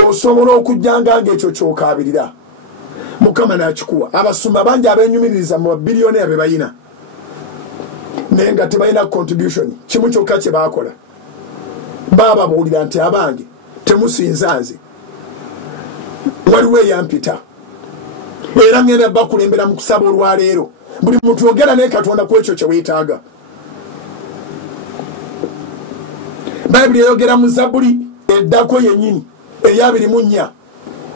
osobola okujjanga ng'ekyo ky'okaabirira mukama n'akikuwa abasumba bangi abenyumiririza mu babiliyoni abe bayina naye nga tebalina contribution kimu kyokka kye baakola baababuulira nti abange temusinza nze waliwo eyampita era ngenda bakulembera mu kusaba olwaleero buli muntu yogera naye katonda ku ekyo kye weetaaga bayibuli eyogera mu Zabbuli eddako yennyini eya 24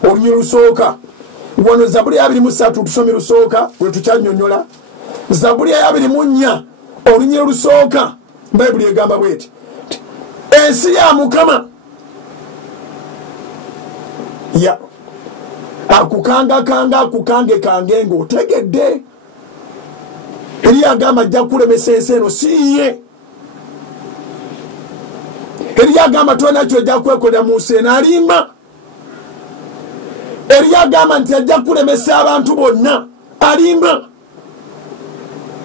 olunyiri lusooka wano Zabbuli eya 23 tusomi lusooka gwe tukyannyonnyola Zabbuli eya 24 olunyiri lusooka bayibuli egamba bweti ensi ya mukama ya akukange kange ng'otegedde eri agamba ajja kulemesa ensi eno siye eri agamba tolina kyojja kwekolera mu nsi eno alimba eri agamba nti ajja kulemesa abantu bonna alimba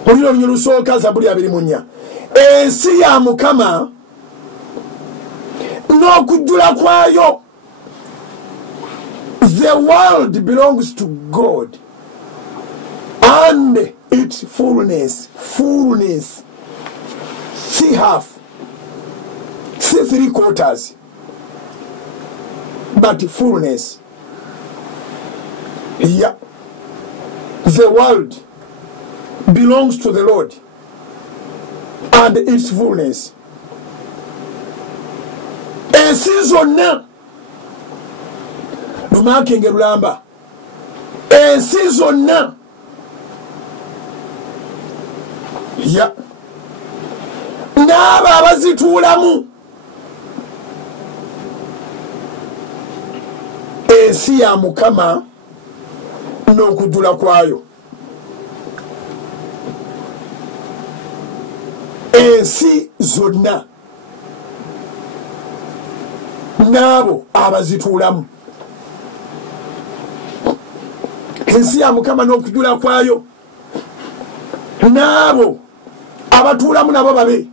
olina olunyiri lusooka Zabbuli 24 ensi ya mukama n'okujjula kwayo. The world belongs to God and its fullness, see half, see 3/4, but fullness. Yeah, the world belongs to the Lord and its fullness. A season now. Lumakenge Lulamba ensi zonna ya n'abo abazituulamu ensi ya mukama n'okujjula kwayo ensi zonna n'abo abazituulamu ensi ya mukama n'okujjula kwayo n'abo abatuulamu nabo babe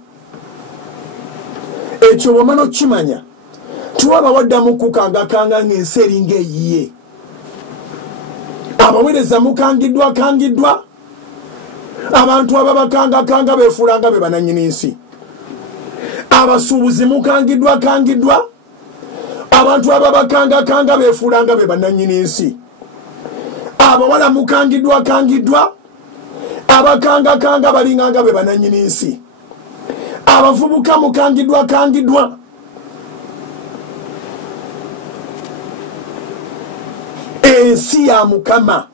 ekyo bw'omala okukimanya tiwaba waddamu kukangakanga ng'ensi eringa eyiye abaweereza mukangiddwa abantu ababakangakanga beefuulanga be bananyini nsi abasuubuzi mukangiddwa abantu ababakangakanga beefuulanga be bananyini nsi abawala mukangiddwa abakangakanga balinganga be bananyini nsi abavubuka mukangiddwa ensi ya mukama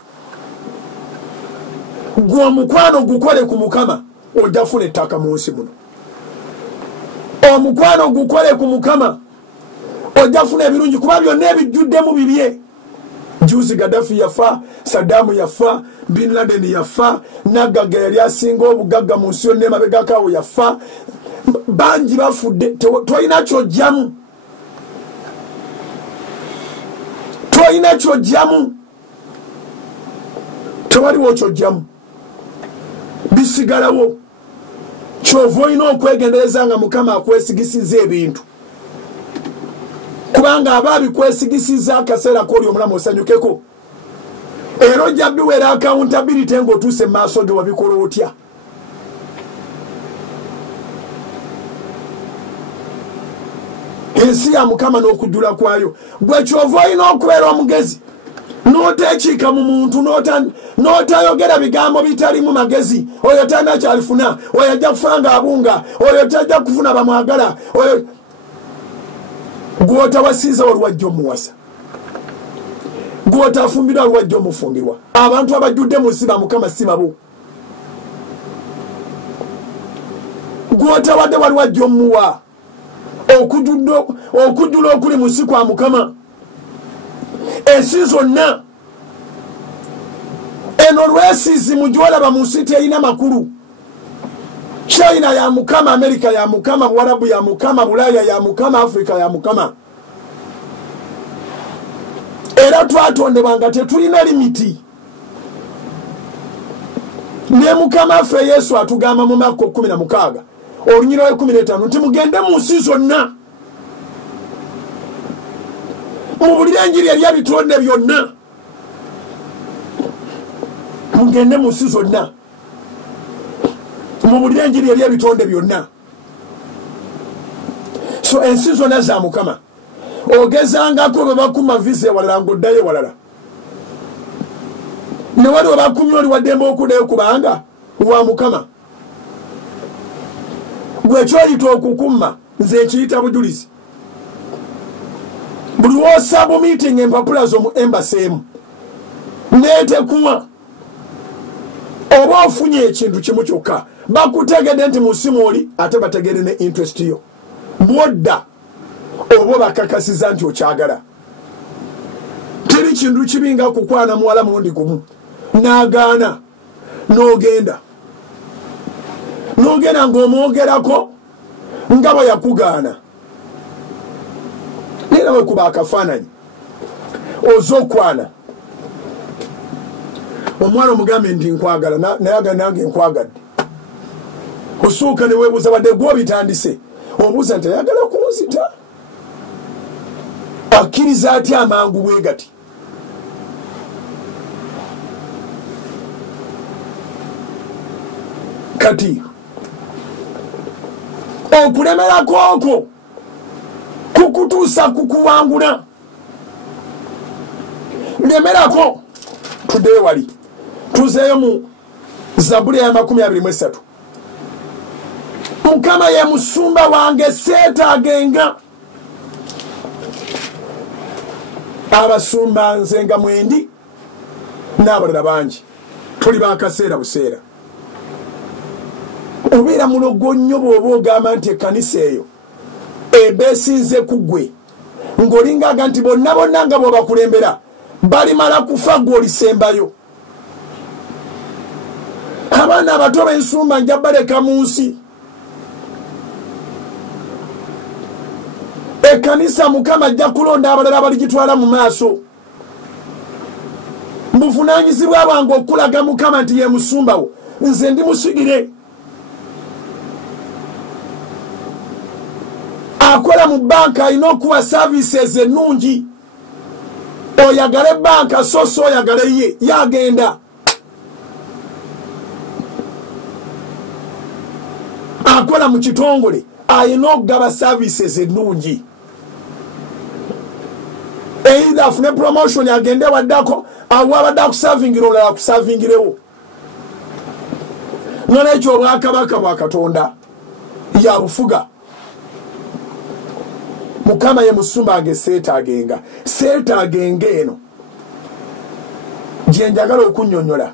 gwe omukwano gukole ku mukama ojja funa ettaka mu nsi muno omukwano gukole ku mukama ojja funa ebirungi kuba byonna ebijjuddemu bibye. Juzi Gaddafi yafa, Saddam yafa, Bin Laden yafa, Nagaga yali asinga obugagga mu nsi yonna emabegakawo yafa, bangi bafudde. Tolina kyojjamu, tewaliwo kyojjamu, bisigalawo. Kyova olina okwegendereza nga mukama akwesigisiza ebintu kubanga ababikwesigisizza akaseera k'oli omulamu osanyukeko era ojja biwera accountability ng'otuuse mu maaso ge wabikola otya. Ensi ya mukama n'okujjula kwayo gwe kyova olina okubeera omugezi n'oteekiika mu muntu n'otayogera bigambo bitalimu magezi. Oyo talina kyalifuna, oyo ajja kufanga abunga, oyo tajja kufuna bamwagala, oyo gw'otawasiiza waliwo omuwasa, gw'otafumbirwa waliwo omufumbirwa. Abantu abajjudde mu nsi ba mukama si babo, gw'otawadde waliwo omuwa. Okujjula okuli mu nsi kwa mukama ensi zonna eno luno lwesizi mujolaba mu city erina makulu. China ya mukama, America ya mukama, Warabu ya mukama, Bulaya ya mukama, Afrika ya mukama. Era twatondebwa nga tetulina limiti. Ne mukama ffe Yesu atugamba mu Marko 16 olunyira 15 nti mugende mu nsi zonna mubulire enjiri eri ebitonde byonna. Mugende mu nsi zonna mubulire enjiri eri ebitonde byonna. So ensi zonna za mukama. Ogezangako bwe bakuma visa ewalala ng'oddayo ewalala. Ne wali we bakumye oli waddembe okuddayo kubanga wa mukama. Gwe kyoyita okukuma nze ekiyita bujulizi. Buli w'osaba meeting empapula zo mu embassy emu n'etekuwa oba ofunye ekintu kimu kyokka bakutegedde nti mu simu oli ate bategedde ne interest yo. Bwodda oba bakakasiza nti okyagala. Teri kintu kibi nga kukwana muwala mulundi gumu n'agaana n'ogenda ng'omwogerako nga bwe yakugaana. Neera bwe kuba akafaananyi oza okwana omwana omugambe nti nkwagala naye aga nange nkwagadde. Osooka ne weebuuza wadde gw'obitandise obuuza nti ayagala kunzita. Akkiriza atya amangu bwe gati? Kati okulemerako okwo kukutuusa kukuwangula. Lemerako tuddeyo wali tuzeeyo mu Zaburi ya 23. Mukama ye musumba wange seetaagenga. Abasumba nze nga mwendi n'abalala bangi tuli bakaseera buseera. Obeera mulogo nnyo bw'oba ogamba nti ekkanisa eyo ebeesinze ku ggwe ng'olingaga nti bonna nga bw'obakulembera balimala kufa ggwe olisembayo. Abaana abato b'ensumba nja baleka mu nsi. Ekkanisa mukama ajja kulonda abalala baligitwala mu maaso. Mbuvunaanyizibwa bwange okulaga mukama nti ye musumbawo nze ndi musigire. Akola mu banka alina okuwa services ennungi. Oyagale banka so oyagale ye yagenda. Akola mu kitongole alina okugaba services ennungi. Either afune promotion agende waddako awa abadde akusavingira olala akusavingirewo. N'olwekyo obwakabaka bwa Katonda yabufuga. Mukama ye musumba wange seetaagenga. Seetaagenga eno gye njagala okunnyonnyola.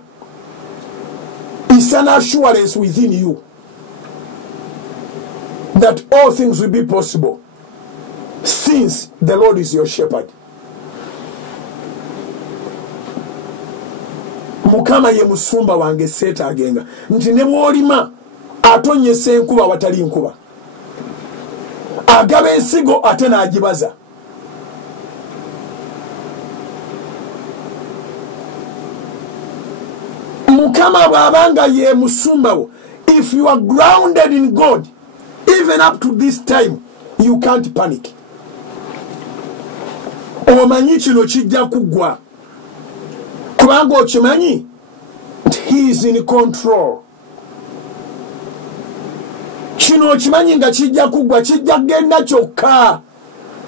It's an assurance within you that all things will be possible since the Lord is your shepherd. Mukama ye musumba wange seetaagenga nti ne mwolima atonyesa enkuba watali nkuba. Agaba ensigo ate n'agibaza. Mukama bw'abanga ye musumbawo, if you are grounded in God, even up to this time, you can't panic. Omanyi kino kijja kuggwa. Kubanga okimanyi, he is in control. Kino okimanyi nga kijja kuggwa, kijja kgenda kyokka,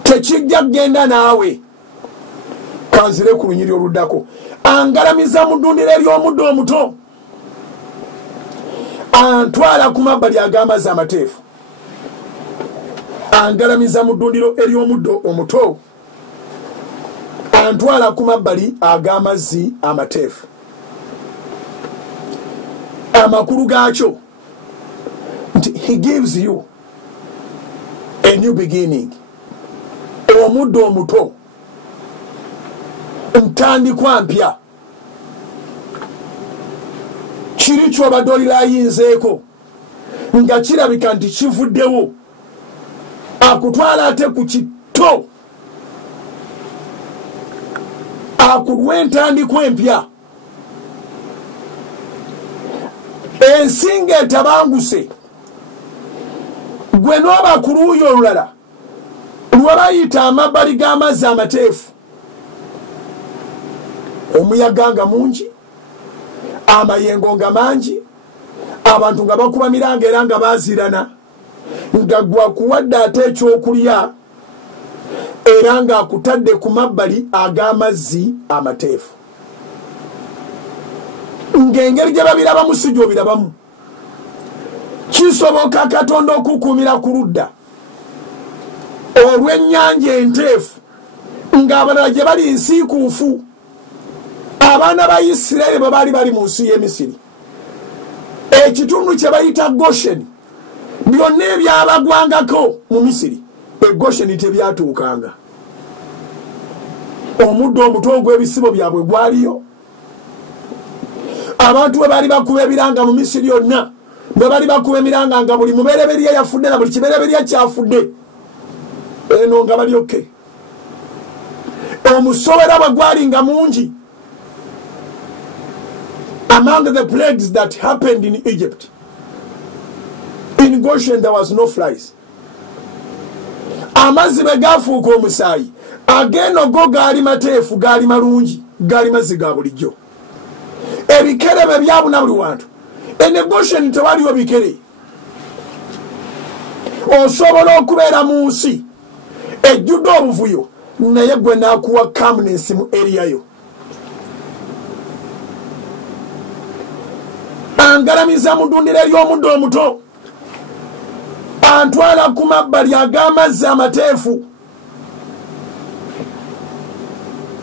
tekijja kgenda naawe. Kanzire ku lunyiri oluddako. Angalamiza mu ddundiro ery'omuddo omuto. Antwala ku mabbali ag'amazzi amateefu. Angalamiza mu ddundiro ery'omuddo omuto. Antwala ku mabbali ag'amazzi amateefu. Amakulu gaakyo nti he gives you a new beginning. Omuddo omuto, ntandikwa mpya. kiri kyobadde olira ayinzeeko nga kirabika nti kivuddewo akutwala ate ku kitto akulwa entandikwa empya ensinga etabanguse gwe nooba ku luuyi olulala lwe bayita amabbali g'amazzi amateefu omuyaga nga mungi amayengo nga mangi abantu nga bakuba miranga era nga bazirana nga gwakuwadde ate ekyokulya era nga akutadde ku mabbali ag'amazzi amateefu ng'engeri gye babirabamu si gy'obirabamu kisoboka Katonda okukuumira ku ludda olw'ennyanja enteefu ng'abalala gye bali nsiikuufu abaana ba Isirayiri bwe baali bali mu nsi y'e Misiri ekitundu kye bayita Gosheni byonna ebyabagwangako mu Misiri Gosheni tebyatuukanga omuddo omuto ogw'ebisibo byabwe gwaliyo abantu bwe baali bakuba ebiranga mu Misiri yonna bwe baali bakuba emiranga nga buli mubereberye yafudde na buli kibereberye kyafudde eno nga balyoke omusowera bwe gwali nga mungi. Among the plagues that happened in Egypt, in Goshen there was no flies. Amazzi bwe gafuuka omusaayi ageno go gaali mateefu gaali malungi gaali mazzi ga bulijjo ebikere bwe byabuna buli wantu ene Goshen tewaliwo bikere osobola okubeera mu nsi ejjudde obuvuyo naye gwe naakuwa calmness mu area yo angalamiza mu ddundiro ery'omuddo omuto antwala ku mabbali ag'amazzi amateefu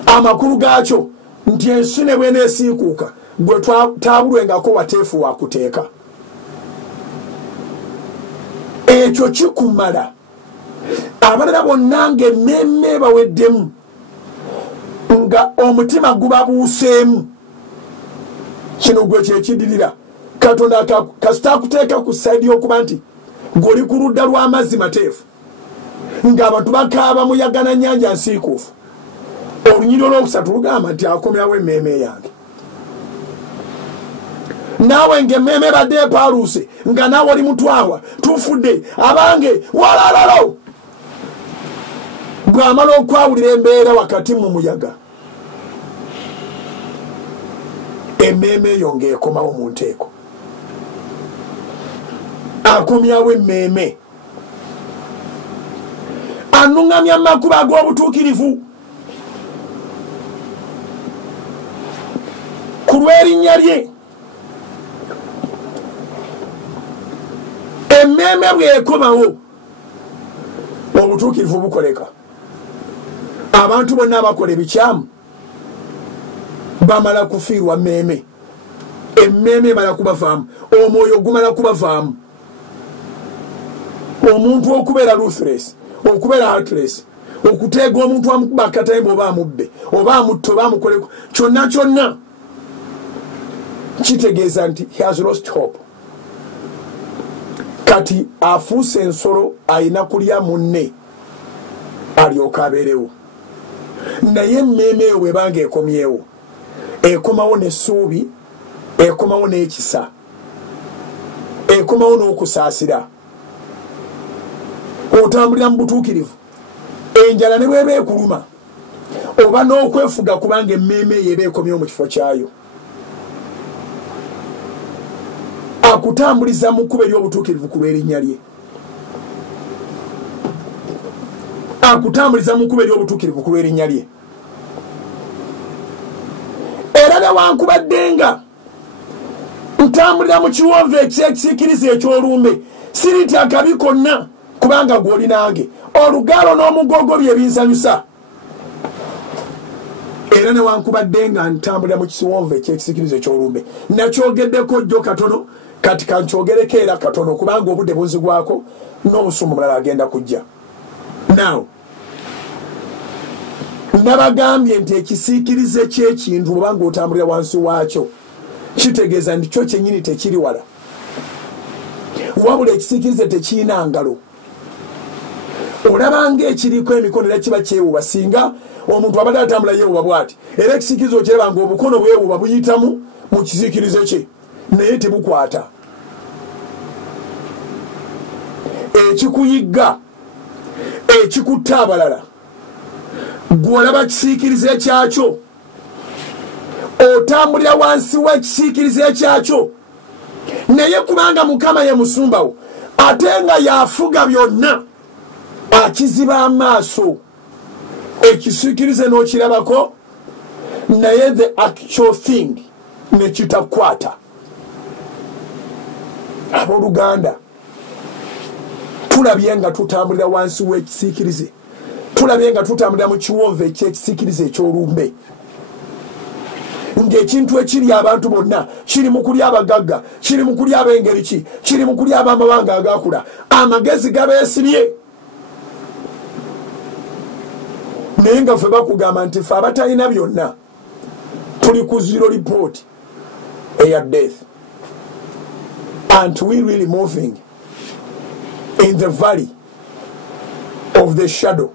amakulu gaakyo nti ensi ne bweneesiikuuka gwe taabulwengako wateefu wakuteeka ekyo kikumala abalala bonna ng'emmeeme baweddemu nga omutima gubabuuseemu kino gwe kyekidirira Katonda kasita akuteeka ku sayidi y'okuba nti goli ku ludda lw'amazzi mateefu ng'abantu bakaaba muyaga na nnyanja nsiikuufu olunyiri olwokusatu lugamba nti akomyawo emmeeme yange naawe ng'emmeeme badde epaaluuse nga naawe oli mutwawa tufudde abange walalalo bw'amala okwawulira embeera wakati mu muyaga emmeeme eyo ng'ekomawo mu nteeko akomyawo emmeeme anuŋŋamya amakubo ag'obutuukirivu ku lw'erinnya lye emmeeme bw'ekomawo obutuukirivu bukoleka abantu bonna abakola ebikyamu bamala kufiirwa mmeeme emmeeme emala kubavaamu omwoyo gumala kubavaamu omuntu okubeera ruthless okubeera heartless okuteega omuntu amukuba akatayimba oba amubbe oba amutte oba amukoleko kyonna kyonna kitegeeza nti he has lost hope kati afuuse ensolo ayina kulya munne alyoka abeerewo naye emmeeme eyo bwebanga ekomyewo ekomawo n'essuubi ekomawo n'ekisa ekomawo n'okusaasira otambulira mu butuukirivu enjala ne bweba ekuluma oba n'okwefuga kubanga emmeeme eyo eba ekomyewo mu kifo kyayo akutambuliza mu kkubo ery'obutuukirivu ku lw'erinnya lye akutambuliza mu kkubo ery'obutuukirivu ku lw'erinnya lye era newankubadde nga ntambulira mu kiwonvu ekisiikiriza eky'olumbe siriti akabi konna kubanga gw'oli nange olugaalo n'omugogo bye binsanyusa era newankubadde nga ntambulira mu kiwonvu ekyekisikiriza eky'olumbe nakyogeddeko jjo katono kati kankyogereko era katono kubanga obudde bunzigwako n'obusumu mulala agenda kujja now nabagambye nti ekisiikirize ky'ekintu obanga otambulira wansi waakyo kitegeeza nti kyo kyennyini tekiri wala wabula ekisiikirize tekiina ngalo olaba ng'ekiriko emikono era kiba kyewuba singa omuntu abadde atambula yeewuba bw'ati era ekisiikirize okiraba nga obukono bwewuba buyitamu mu kisiikirize kye naye tebukwata ekikuyigga ekikutta abalala gw'olaba kisiikirize kyakyo otambulira wansi w'ekisiikirize kyakyo naye kubanga mukama ye musumbawo ate nga yafuga byonna akiziba amaaso ekisiikirize n'okirabako naye the actual thing nekitakwata abooluganda tulabye nga tutambulira wansi w'ekisiikirize tulabye nga tutambulira mu kiwonvu ekyekisiikirize ekyolumbe ng'ekintu ekiri abantu bonna kiri mu kuli abagagga kiri mu kuli ab'engeri ki kiri mu kuli ab'amawanga agakula amagezi gabeesibye naye nga ffe bakugamba nti ffe abatalina byonna tuli ku zero report eya death and we really moving in the valley of the shadow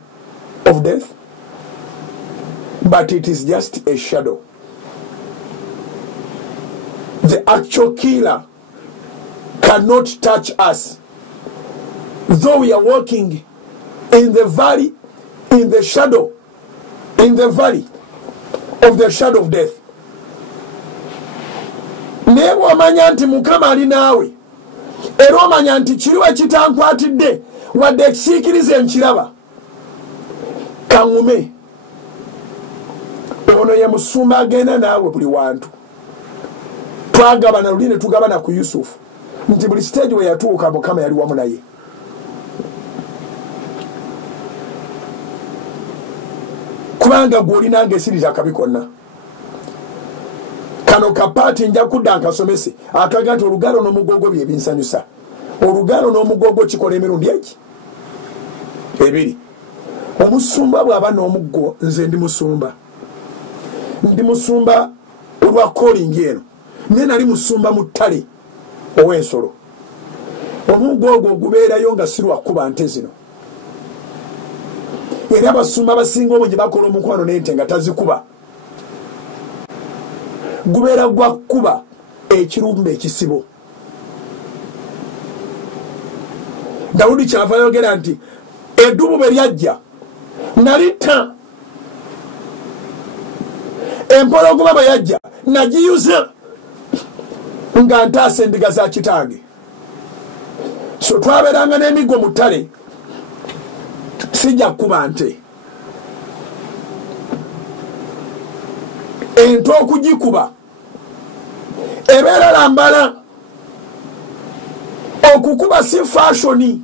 of death, but it is just a shadow. The actual killer cannot touch us, though we are walking in the valley, in the shadow, in the valley of the shadow of death. Naye bw'omanya nti mukama ali naawe era omanya nti kiriwo ekitankwatidde wadde ekisiikirize nkiraba kaŋŋume ono ye musumba agenda naawe buli wantu twagabana luli ne tugabana ku Yusufu nti buli stage we yatuuka mukama yali wamu naye kubanga gw'olinanga esiriza akabi konna kano kapaati nja kudda nkasomese akaga nti olugalo n'omugogo bye binsanyusa olugalo n'omugogo kikola emirundi eki ebiri omusumba bw'aba n'omuggo nze ndi musumba olwa calling eno naye nali musumba mu ttale ow'ensolo omuggo ogwo gubeerayo nga si lwakuba nte zino era abasumba abasinga obungi bakola omukwano n'ente nga tazikuba gubeera gwa kuba ekirumba ekisibo Dawudi kyava yogera nti eddubu bwe lyajja nalitta empologoma bwe yajja nagiyuza nga ntaasa endiga za kitange so twabeeranga n'emiggo mu ttale sijja kuba nte ente okugikuba ebeera lambala okukuba si fashoni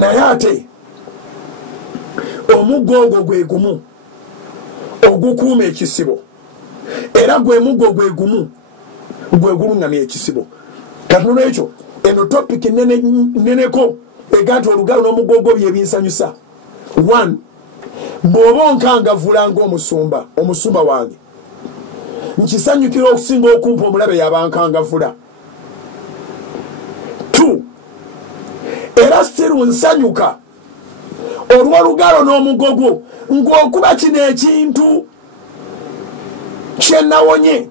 naye ate omuggo ogwo gwe gumu ogukuuma ekisibo era gwe muggo gwe gumu gwe guluŋŋamya ekisibo katuno ekyo eno topiki neneko ega nti olugalo n'omugogo bye binsanyusa 1 bw'oba onkangavulanga omusumba wange nkisanyukira okusinga okumpa omulabe yabankangavula 2 era stiru nsanyuka olw'olugalo n'omugogo ng'okuba kino ekintu kyenawonye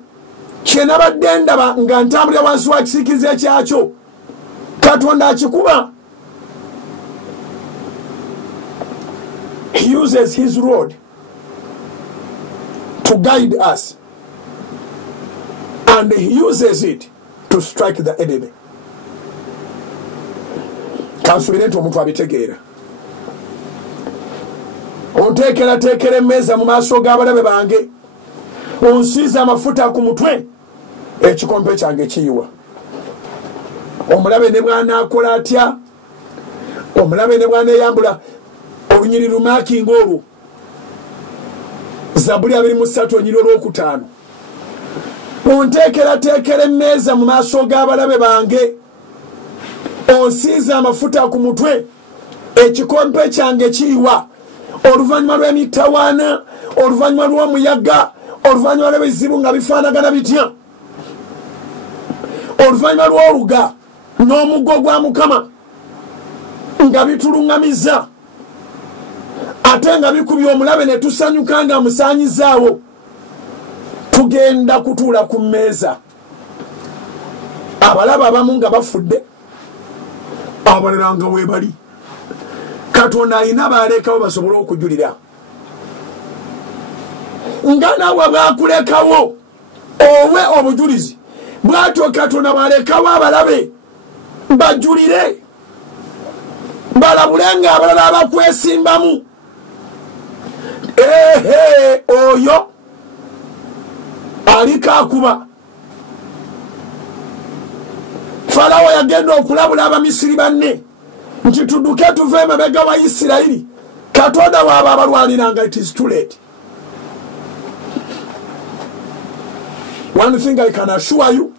kyenabadde ndaba nga ntambulira wansi wa kisiikirize kyakyo katonda akikuba. He uses his rod to guide us, and he uses it to strike the enemy. Kansubire nti omuntu abitegeera. Onteekerateekera emmeeza mu maaso g'abalabe bange, onsiiza amafuta ku mutwe, ekikompe kyange kiyiwa. Omulabe ne bw'anaakola atya, omulabe ne bw'aneeyambula olunyiri lumaakinga olwo, Zabuli 23 onyiri olwokutaano. Onteekerateekera emmeeza mu maaso g'abalabe bange, onsiiza amafuta ku mutwe, ekikompe kyange kiyiwa. Oluvannyuma lw'emitawaana, oluvannyuma lw'omuyaga, oluvannyuma lw'ebizibu nga bifaanagana bitya oluvannyuma lw'oluga n'omuggo gwa Mukama nga bituluŋŋamiza ate nga bikubye omulabe ne tusanyuka nga musaanyizaawo tugenda kutuula ku mmeeza abalaba abamu nga bafudde abalala nga weebali Katonda alina baalekawo basobole okujulira nga naawe bwakulekawo owe obujulizi bwatyo Katonda bwalekawo abalabe bajulire balabule nga abalala abakwesimbamu oyo aliko akuba Falawo yagenda okulabula Abamisiri banne nti tudduke tuve emabega wa Isirayiri Katonda waaba abalwaniranga. It is too late. One thing I can assure you,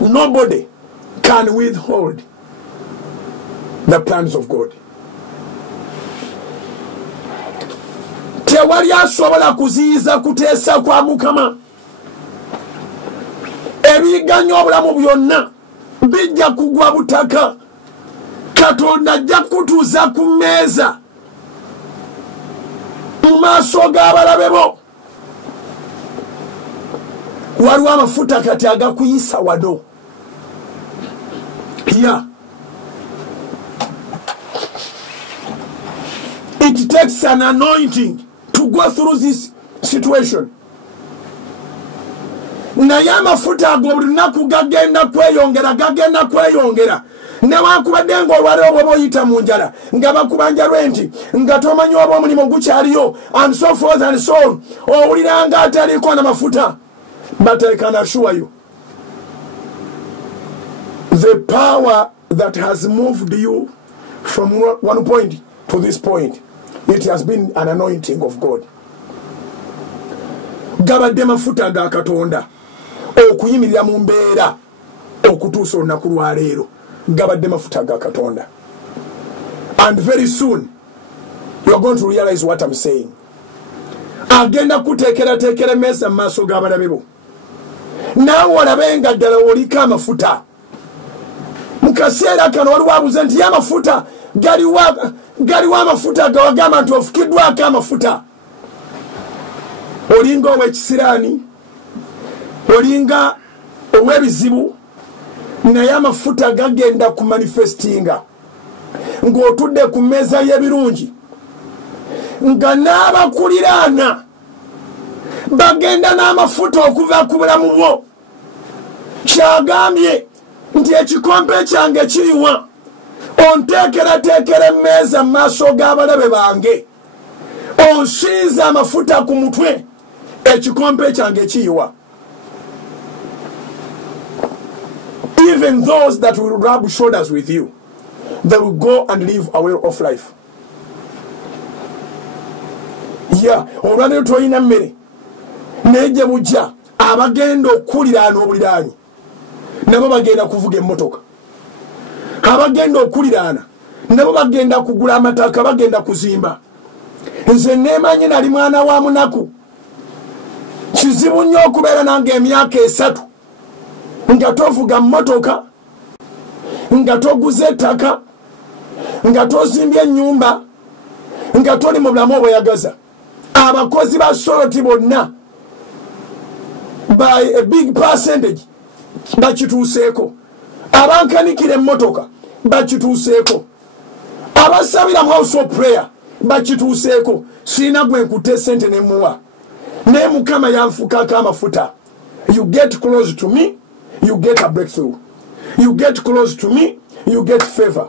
nobody can withhold the plans of God. Tewali asobola kuziyiza kuteesa kwa Mukama. Ebiganya obulamu byonna bijja kugwa butaka. Katonda ajja kutuuza ku mmeeza mu maaso g'abalabe bo. Waliwo amafuta kati agakuyisa wado. Here, it takes an anointing to go through this situation. Naye amafuta ago buli lunaku gagenda kweyongera newankubadde ng'olwaleero bw'oba oyita mu njala nga bakubanja lwenti nga tomanyi oba omulimu gukyaliyo and so forth and so on, owulira nga ataliiko n'amafuta. But I can assure you, the power that has moved you from one point to this point, it has been an anointing of God. Gabadde mafuta ga Katonda okuyimirira mu mbeera okutuusa olunaku lwa leero. Gabadde mafuta ga Katonda. And very soon you are going to realize what I'm saying. Agenda kuteekera emmeeza mu maaso g'abalabe bo. Naawe olabe nga ddala oliko amafuta. Mu kaseera kano waliwo abuuza nti amafuta galiwo amafuta gawagamba nti ofukiddwako amafuta. Olinga ow'ekisiraani, olinga ow'ebizibu, naye amafuta gagenda ku manifestinga ng'otudde ku mmeeza y'ebirungi nga n'abakuliraana bagenda n'amafuta okuva ku bulamu bwo. Kyagambye nti ekikompe kyange kiriwa, onteekerateekera emmeeza mu maaso g'abalabe bange, onsinza amafuta ku mutwe, ekikompe kyange kiyiwa. Even those that will rub shoulders with you, they will go and live a way of life. Yeah, olwaleero toyina mmere neje bujja abagenda okuliraana obuliraanyi nabo bagenda kuvuga emmotoka. Abagenda okuliraana nabo bagenda kugula amataka, bagenda kuzimba. Nze neemanyi nali mwana wa munaku, kizibu nnyo okubeera nange emyaka 3 nga tovuga mmotoka, nga toguze ettaka, nga tozimbye ennyumba, nga toli mu bulamu obweyagaza. Abakozi ba Soroti bonna by a big percentage bakituuseeko. Abankanikira emmotoka bakituuseeko. Abasabira mu house of prayer bakituuseeko. Siina gwe nkutte sente ne muwa. Ne Mukama yanfukako amafuta. You get close to me, you get a breakthrough. You get close to me, you get favor.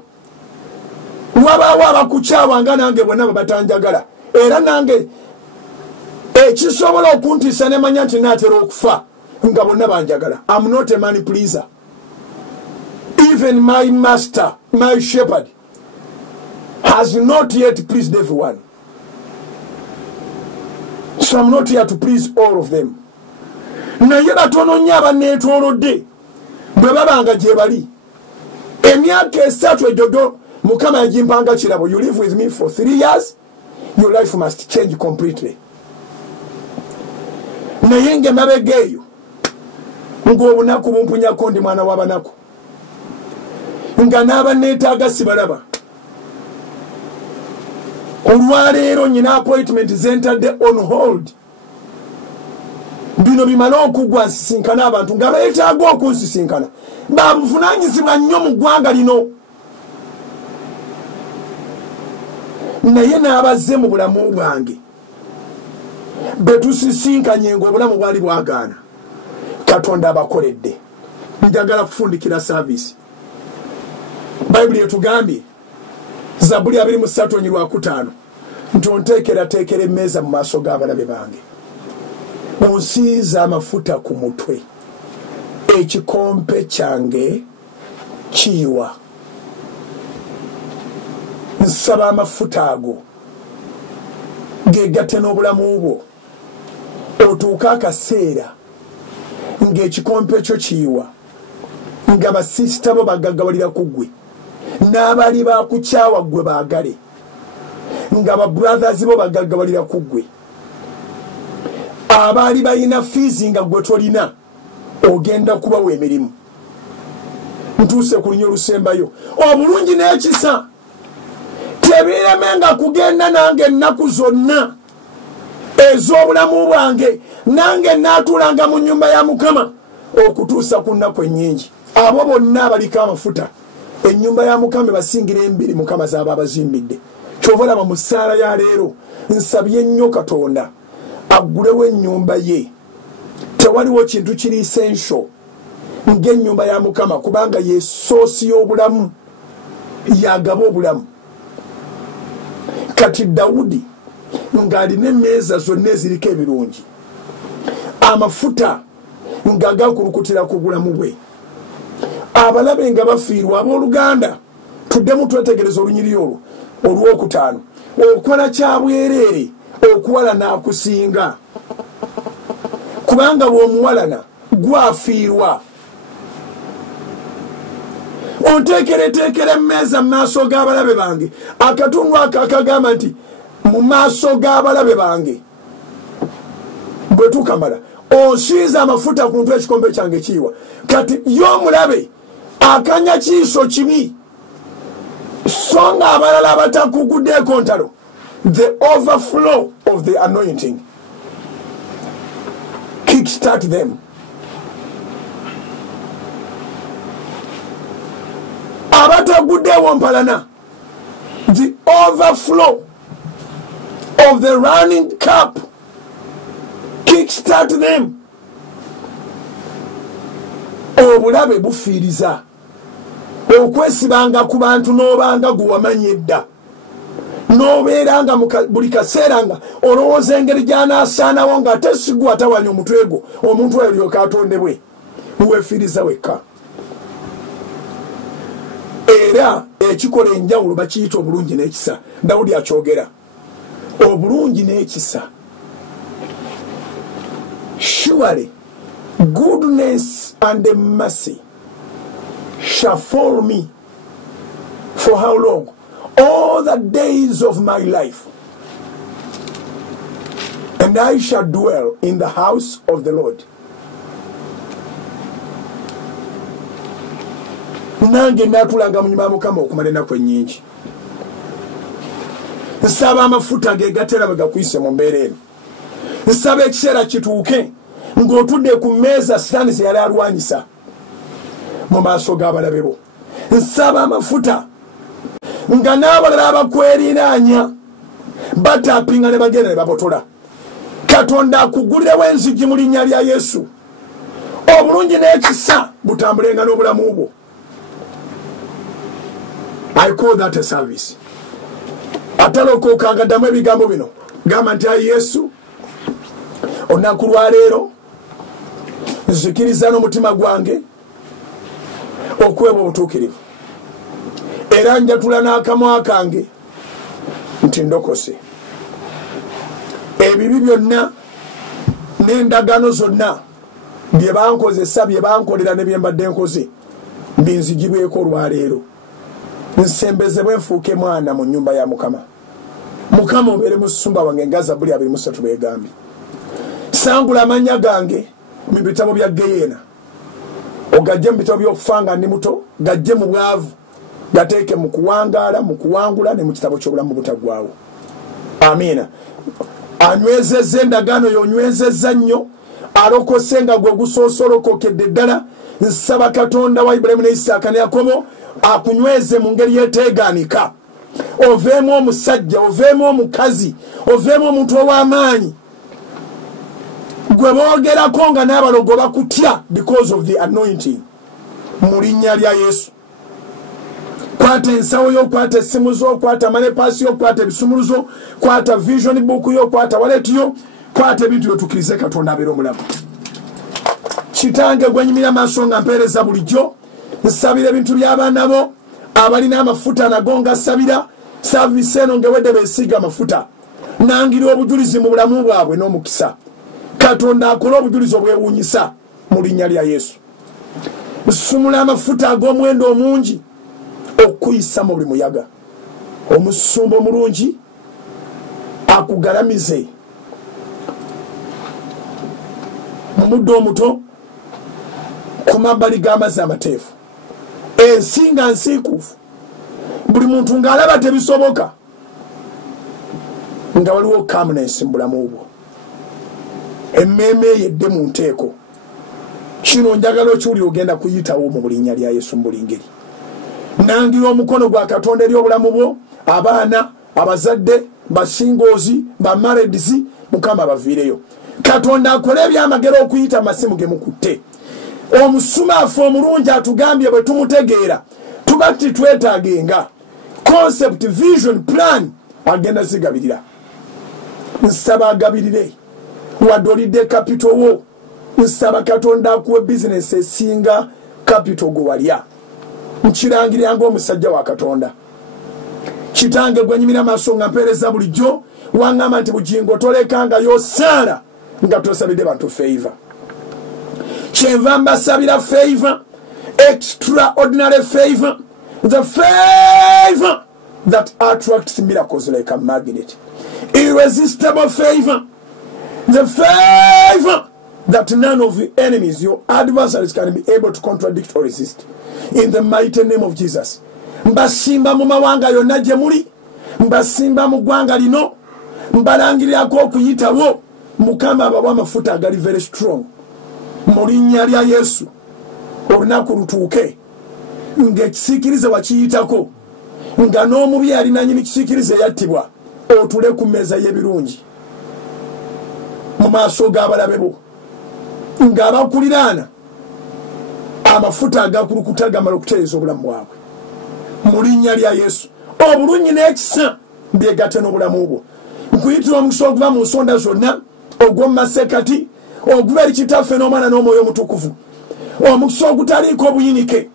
Wabaawo abakukyawa nga nange bonna batanjagala. Era nange ekisobola okuntiisa ne manya nti naatera okufa nga bonna banjagala. I'm not a man pleaser. Even my master, my shepherd, has not yet pleased everyone. So I'm not here to please all of them. Naye batono nnyo abanneetoolodde bwe babanga gye bali. Emyaka 3 ejojo Mukama yagimpanga kirabo. You live with me for 3 years, your life must change completely. naye ng'emabega eyo ng'obunaku bumpunyako ndi mwana w'abanaku nga n'abanneetaaga sibalaba. Olwaleero nyina appointment zentadde on hold. Bino bimala okugwa nsisinkana abantu nga beetaaga okunsisinkana babuvunaanyizibwa nnyo mu ggwanga lino. Naye n'abazze mu bulamu bwange betusisinkanye ng'obulamu bwali bwagaana. Katonda abakoledde. Njagala kufundikira service. Bayibuli etugambye Zaburi 23:5 nti onteekerateekera emmeeza mu maaso g'abalabe bange. Onsiiza amafuta ku mutwe. Ekikompe kyange kiyiwa. Nsaba amafuta ago geegatte n'obulamu bwo otuuka akaseera ng'ekikompe kyo kiyiwa nga basisita bo bagagawalira ku ggwe n'abaali bakukyawa ggwe baagale nga babrothers bo bagagawalira ku ggwe abaali balina fiizi nga ggwe tolina ogenda kubawa emirimu. Ntuuse ku lunya olusembayo obulungi n'ekisa tebiremenga kugenda nange ennaku zonna ez'obulamu bwange nange naatulanga mu nnyumba ya Mukama okutuusa ku nnaku ennyingi. Abo bonna abaliko amafuta ennyumba ya Mukama basingira embiri Mukama z'aba abazimbidde. Kyova olaba mu ssaala ya leero nsabye nnyo Katonda aggulewo ennyumba ye. Tewaliwo kintu kiri essential ng'ennyumba ya Mukama kubanga ye soosi y'obulamu, yagaba obulamu. Kati Dawudi ng'alina emmeeza zonna eziriko ebirungi, amafuta nga gakulukutira ku bulamu bwe, abalabe nga bafiirwa. Abooluganda tuddemu twetegereza olunyiri olwo olwokutaano. Okola kya bwereere okuwalana akusinga kubanga bw'omuwalana gwafiirwa. Onteekereteekera emmeeza mu maaso g'abalabe bange. Akatundu ako akagamba nti mu maaso g'abalabe bange. Bwe tukamala onsiiza amafuta ku mutwe ekikompe kyange kiyiwa. Kati y'omulabe akanya kiiso kibi so nga abalala abatakuguddeeko ntalo. The overflow of the anointing kickstart them. Abataguddeewo mpalana. The overflow of the running cup kickstart them. Obulabe bufiiriza. Okwesibanga ku bantu n'obanga guwamanya edda. N'obeeranga buli kaseera nga olowooza engeri gy'anaasaanawo ng'ate sigwa atawanya omutwe gwo omuntu oyo alyoka atondebwe. Weefiiriza wekka. Era ekikola enjawulo bakiyita obulungi n'ekisa. Dawudi akyogera. Obulungi n'ekisa. Surely goodness and mercy shall follow me. For how long? All the days of my life. And I shall dwell in the house of the Lord. Nange natulanga mu nyumba ya Mukama okumala ennaku ennyingi. Nsaba amafuta geegattera bwe gakuyise mu mbeera eno. Nsaba ekiseera kituuke ng'otudde ku mmeeza Sitaani ze yali alwanyisa mu maaso g'abalabe bo. Nsaba amafuta nga n'abalala abakwerinaanya batappinga ne bagenda ne babotola. Katonda akugulirewo enzigi mu linnya lya Yesu. Obulungi n'ekisa butambulenga n'obulamu bwo. I call that a service. Atalokoka agaddamu ebigambo bino gamba nti ayi Yesu olunaku lwa leero nzikiriza n'omutima gwange okuweebwa obutuukirivu era njatula n'akamwa kange nti ndokose. Ebibi byonna n'endagaano zonna bye bankozesa bye bankolera ne bye mbadde nkoze binzigibweko olwaleero. Nsembezebwe nfuuke mwana mu nnyumba ya Mukama. Mukama obeere musumba wange nga Zaburi 23 bw'egambye. sangula amanya gange mu bitabo bya Geyeena ogajje mu bitabo by'okufanga ndi muto gajje mu bwavu gateeke mu kuwangaala mu kuwangula ne mu kitabo ky'obulamu butagwawo. Amina. Anywezezza endagaano y'onywezezza nnyo alokose nga gwe gusoosolokokedde ddala. Nsaba Katonda wa Ibulayimu ne Isaaka ne Yakobo akunyweze mu ngeri yeteegaanika. Oveemu omusajja, oveemu omukazi, oveemu omuntu ow'amaanyi gwe boogerako nga n'abalogo bakutya because of the anointing mu linnya lya Yesu. Kwata ensawo yo, kwata essimu zo, kwata manepaasi yo, kwata ebisumuluzo, kwata vision book yo, kwata wallet yo, kwata ebintu byotukirize Katonda abeera omulamu. Kitange gwenyumira maaso nga mpeereza bulijjo nsabira ebintu by'abaana bo abalina amafuta nago nga sabira saavisi eno ngewedde beesiga amafuta nangira obujulizi mu bulamu bwabwe n'omukisa. Katonda akole obujulizi obwewuunyisa mu linnya lya Yesu. Nsumula amafuta ag'omuwendo omungi okuyisa mu buli muyaga. Omusumba omulungi akugalamize mu muddo omuto ku mabbali g'amazzi amateefu. Ensi nga nsiikuufu buli muntu ng'alaba tebisoboka nga waliwo calmness mu bulamu bwo. Emmeeme yedde mu nteeko. Kino njagala okiwulira ogenda kuyitawo mu linnya lya Yesu mu buli ngeri. Nangira omukono gwa Katonda eri obulamu bwo, abaana, abazadde, basingoozi, bamaredizi, Mukama baviireyo. Katonda akole ebyamagero okuyita amasimu ge mukutte. Omusumaafu omulungi atugambye bwe tumutegeera tuba titwetaagenga concept, vision, plan agenda zigabirira. Nsaba agabirire wadde olidde capital wo. Nsaba Katonda akuwe business esinga capital gwe walya. Nkirangirira ng'omusajja wa Katonda. Kitange gwenyumira maaso nga mpeereza bulijjo waŋŋamba nti bugingo tolekanga yosaala nga tosabidde bantu favor. Kyenva mbasabira favor, extraordinary favor, the favor that attracts miracles like a magnet, irresistible favor, the favor that none of the enemies, your adversaries, can be able to contradict or resist. In the mighty name of Jesus. Mbasimba mu mawanga yonna gye muli, mbasimba mu ggwanga lino, mbalangirirako okuyitawo. Mukama abawa amafuta agali very strong mu linnya lya Yesu. Olunaku lutuuke ng'ekisiikirize wakiyitako nga n'omubi alina nnyini kisiikirize yattibwa, otule ku mmeeza y'ebirungi mu maaso g'abalabe bo ng'abakuliraana amafuta agakulukuta gamala okutereeza obulamu bwabwe mu linnya lya Yesu. Obulungi n'ekisa byegatte n'obulamu bwo. Nkuyitira omukisa okuva mu nsonda zonna, ogw'omu masekkati, oguba eri Kitaffe n'Omwana n'Omwoyo Omutukuvu. Omukisa ogutaliiko obuyinike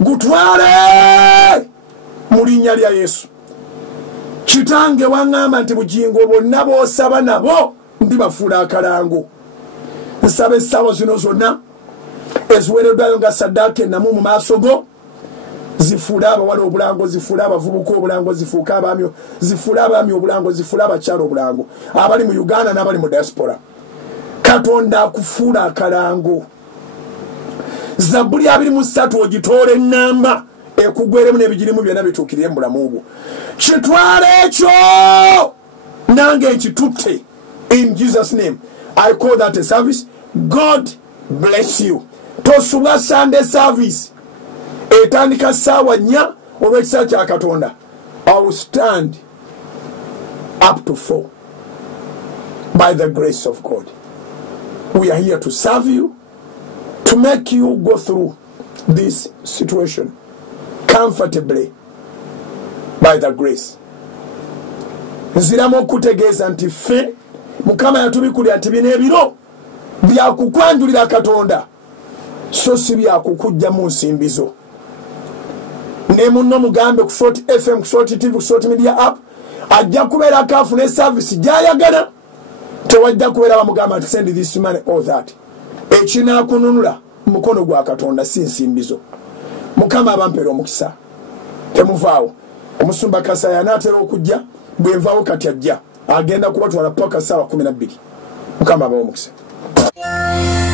gutwale mu linnya lya Yesu. Kitange waŋŋamba nti bugingo bonna b'osaba nabo ndibafuula akalango. Nsaba essaawa zino zonna eziweereddwayo nga saddaaka ennamu mu maaso go zifuule abawala obulango, zifuule abavubuka obulango, zifuule abaami obulango, zifuule abakyala obulango, abali mu Uganda n'abali mu diaspora. Katonda akufuula akalango. Zabbuli 23 ogitoole ennamba ekugweremu n'ebigirimu byonna bituukirire mu bulamu bwo. Kitwale ekyo nange nkitutte in Jesus name. I call that a service. God bless you. Tosubwa Sunday service etandika ssaawa 4 olw'ekisa kya Katonda. I will stand up to 4 by the grace of God. We are here to serve you, to make you go through this situation comfortably by the grace. Nziramu okutegeeza nti ffe Mukama yatubikulira nti bino ebiro byakukwanjulira Katonda so si byakukujja mu nsimbizo. Ne munno mugambe ku Salt FM, ku Salt TV, ku Salt Media app ajja kubeera kafuna esavisi gy'ayagala. Tewajja kubeera bamugamba nti send this money or that. Ekinaakununula mukono gwa Katonda si nsimbizo. Mukama abampeera omukisa. Temuvaawo. Omusumba Kasaya anaatera okujja bwenvaawo kati ajja agenda kubatwala paka ssaawa 12. Mukama abawo omukisa. Bye.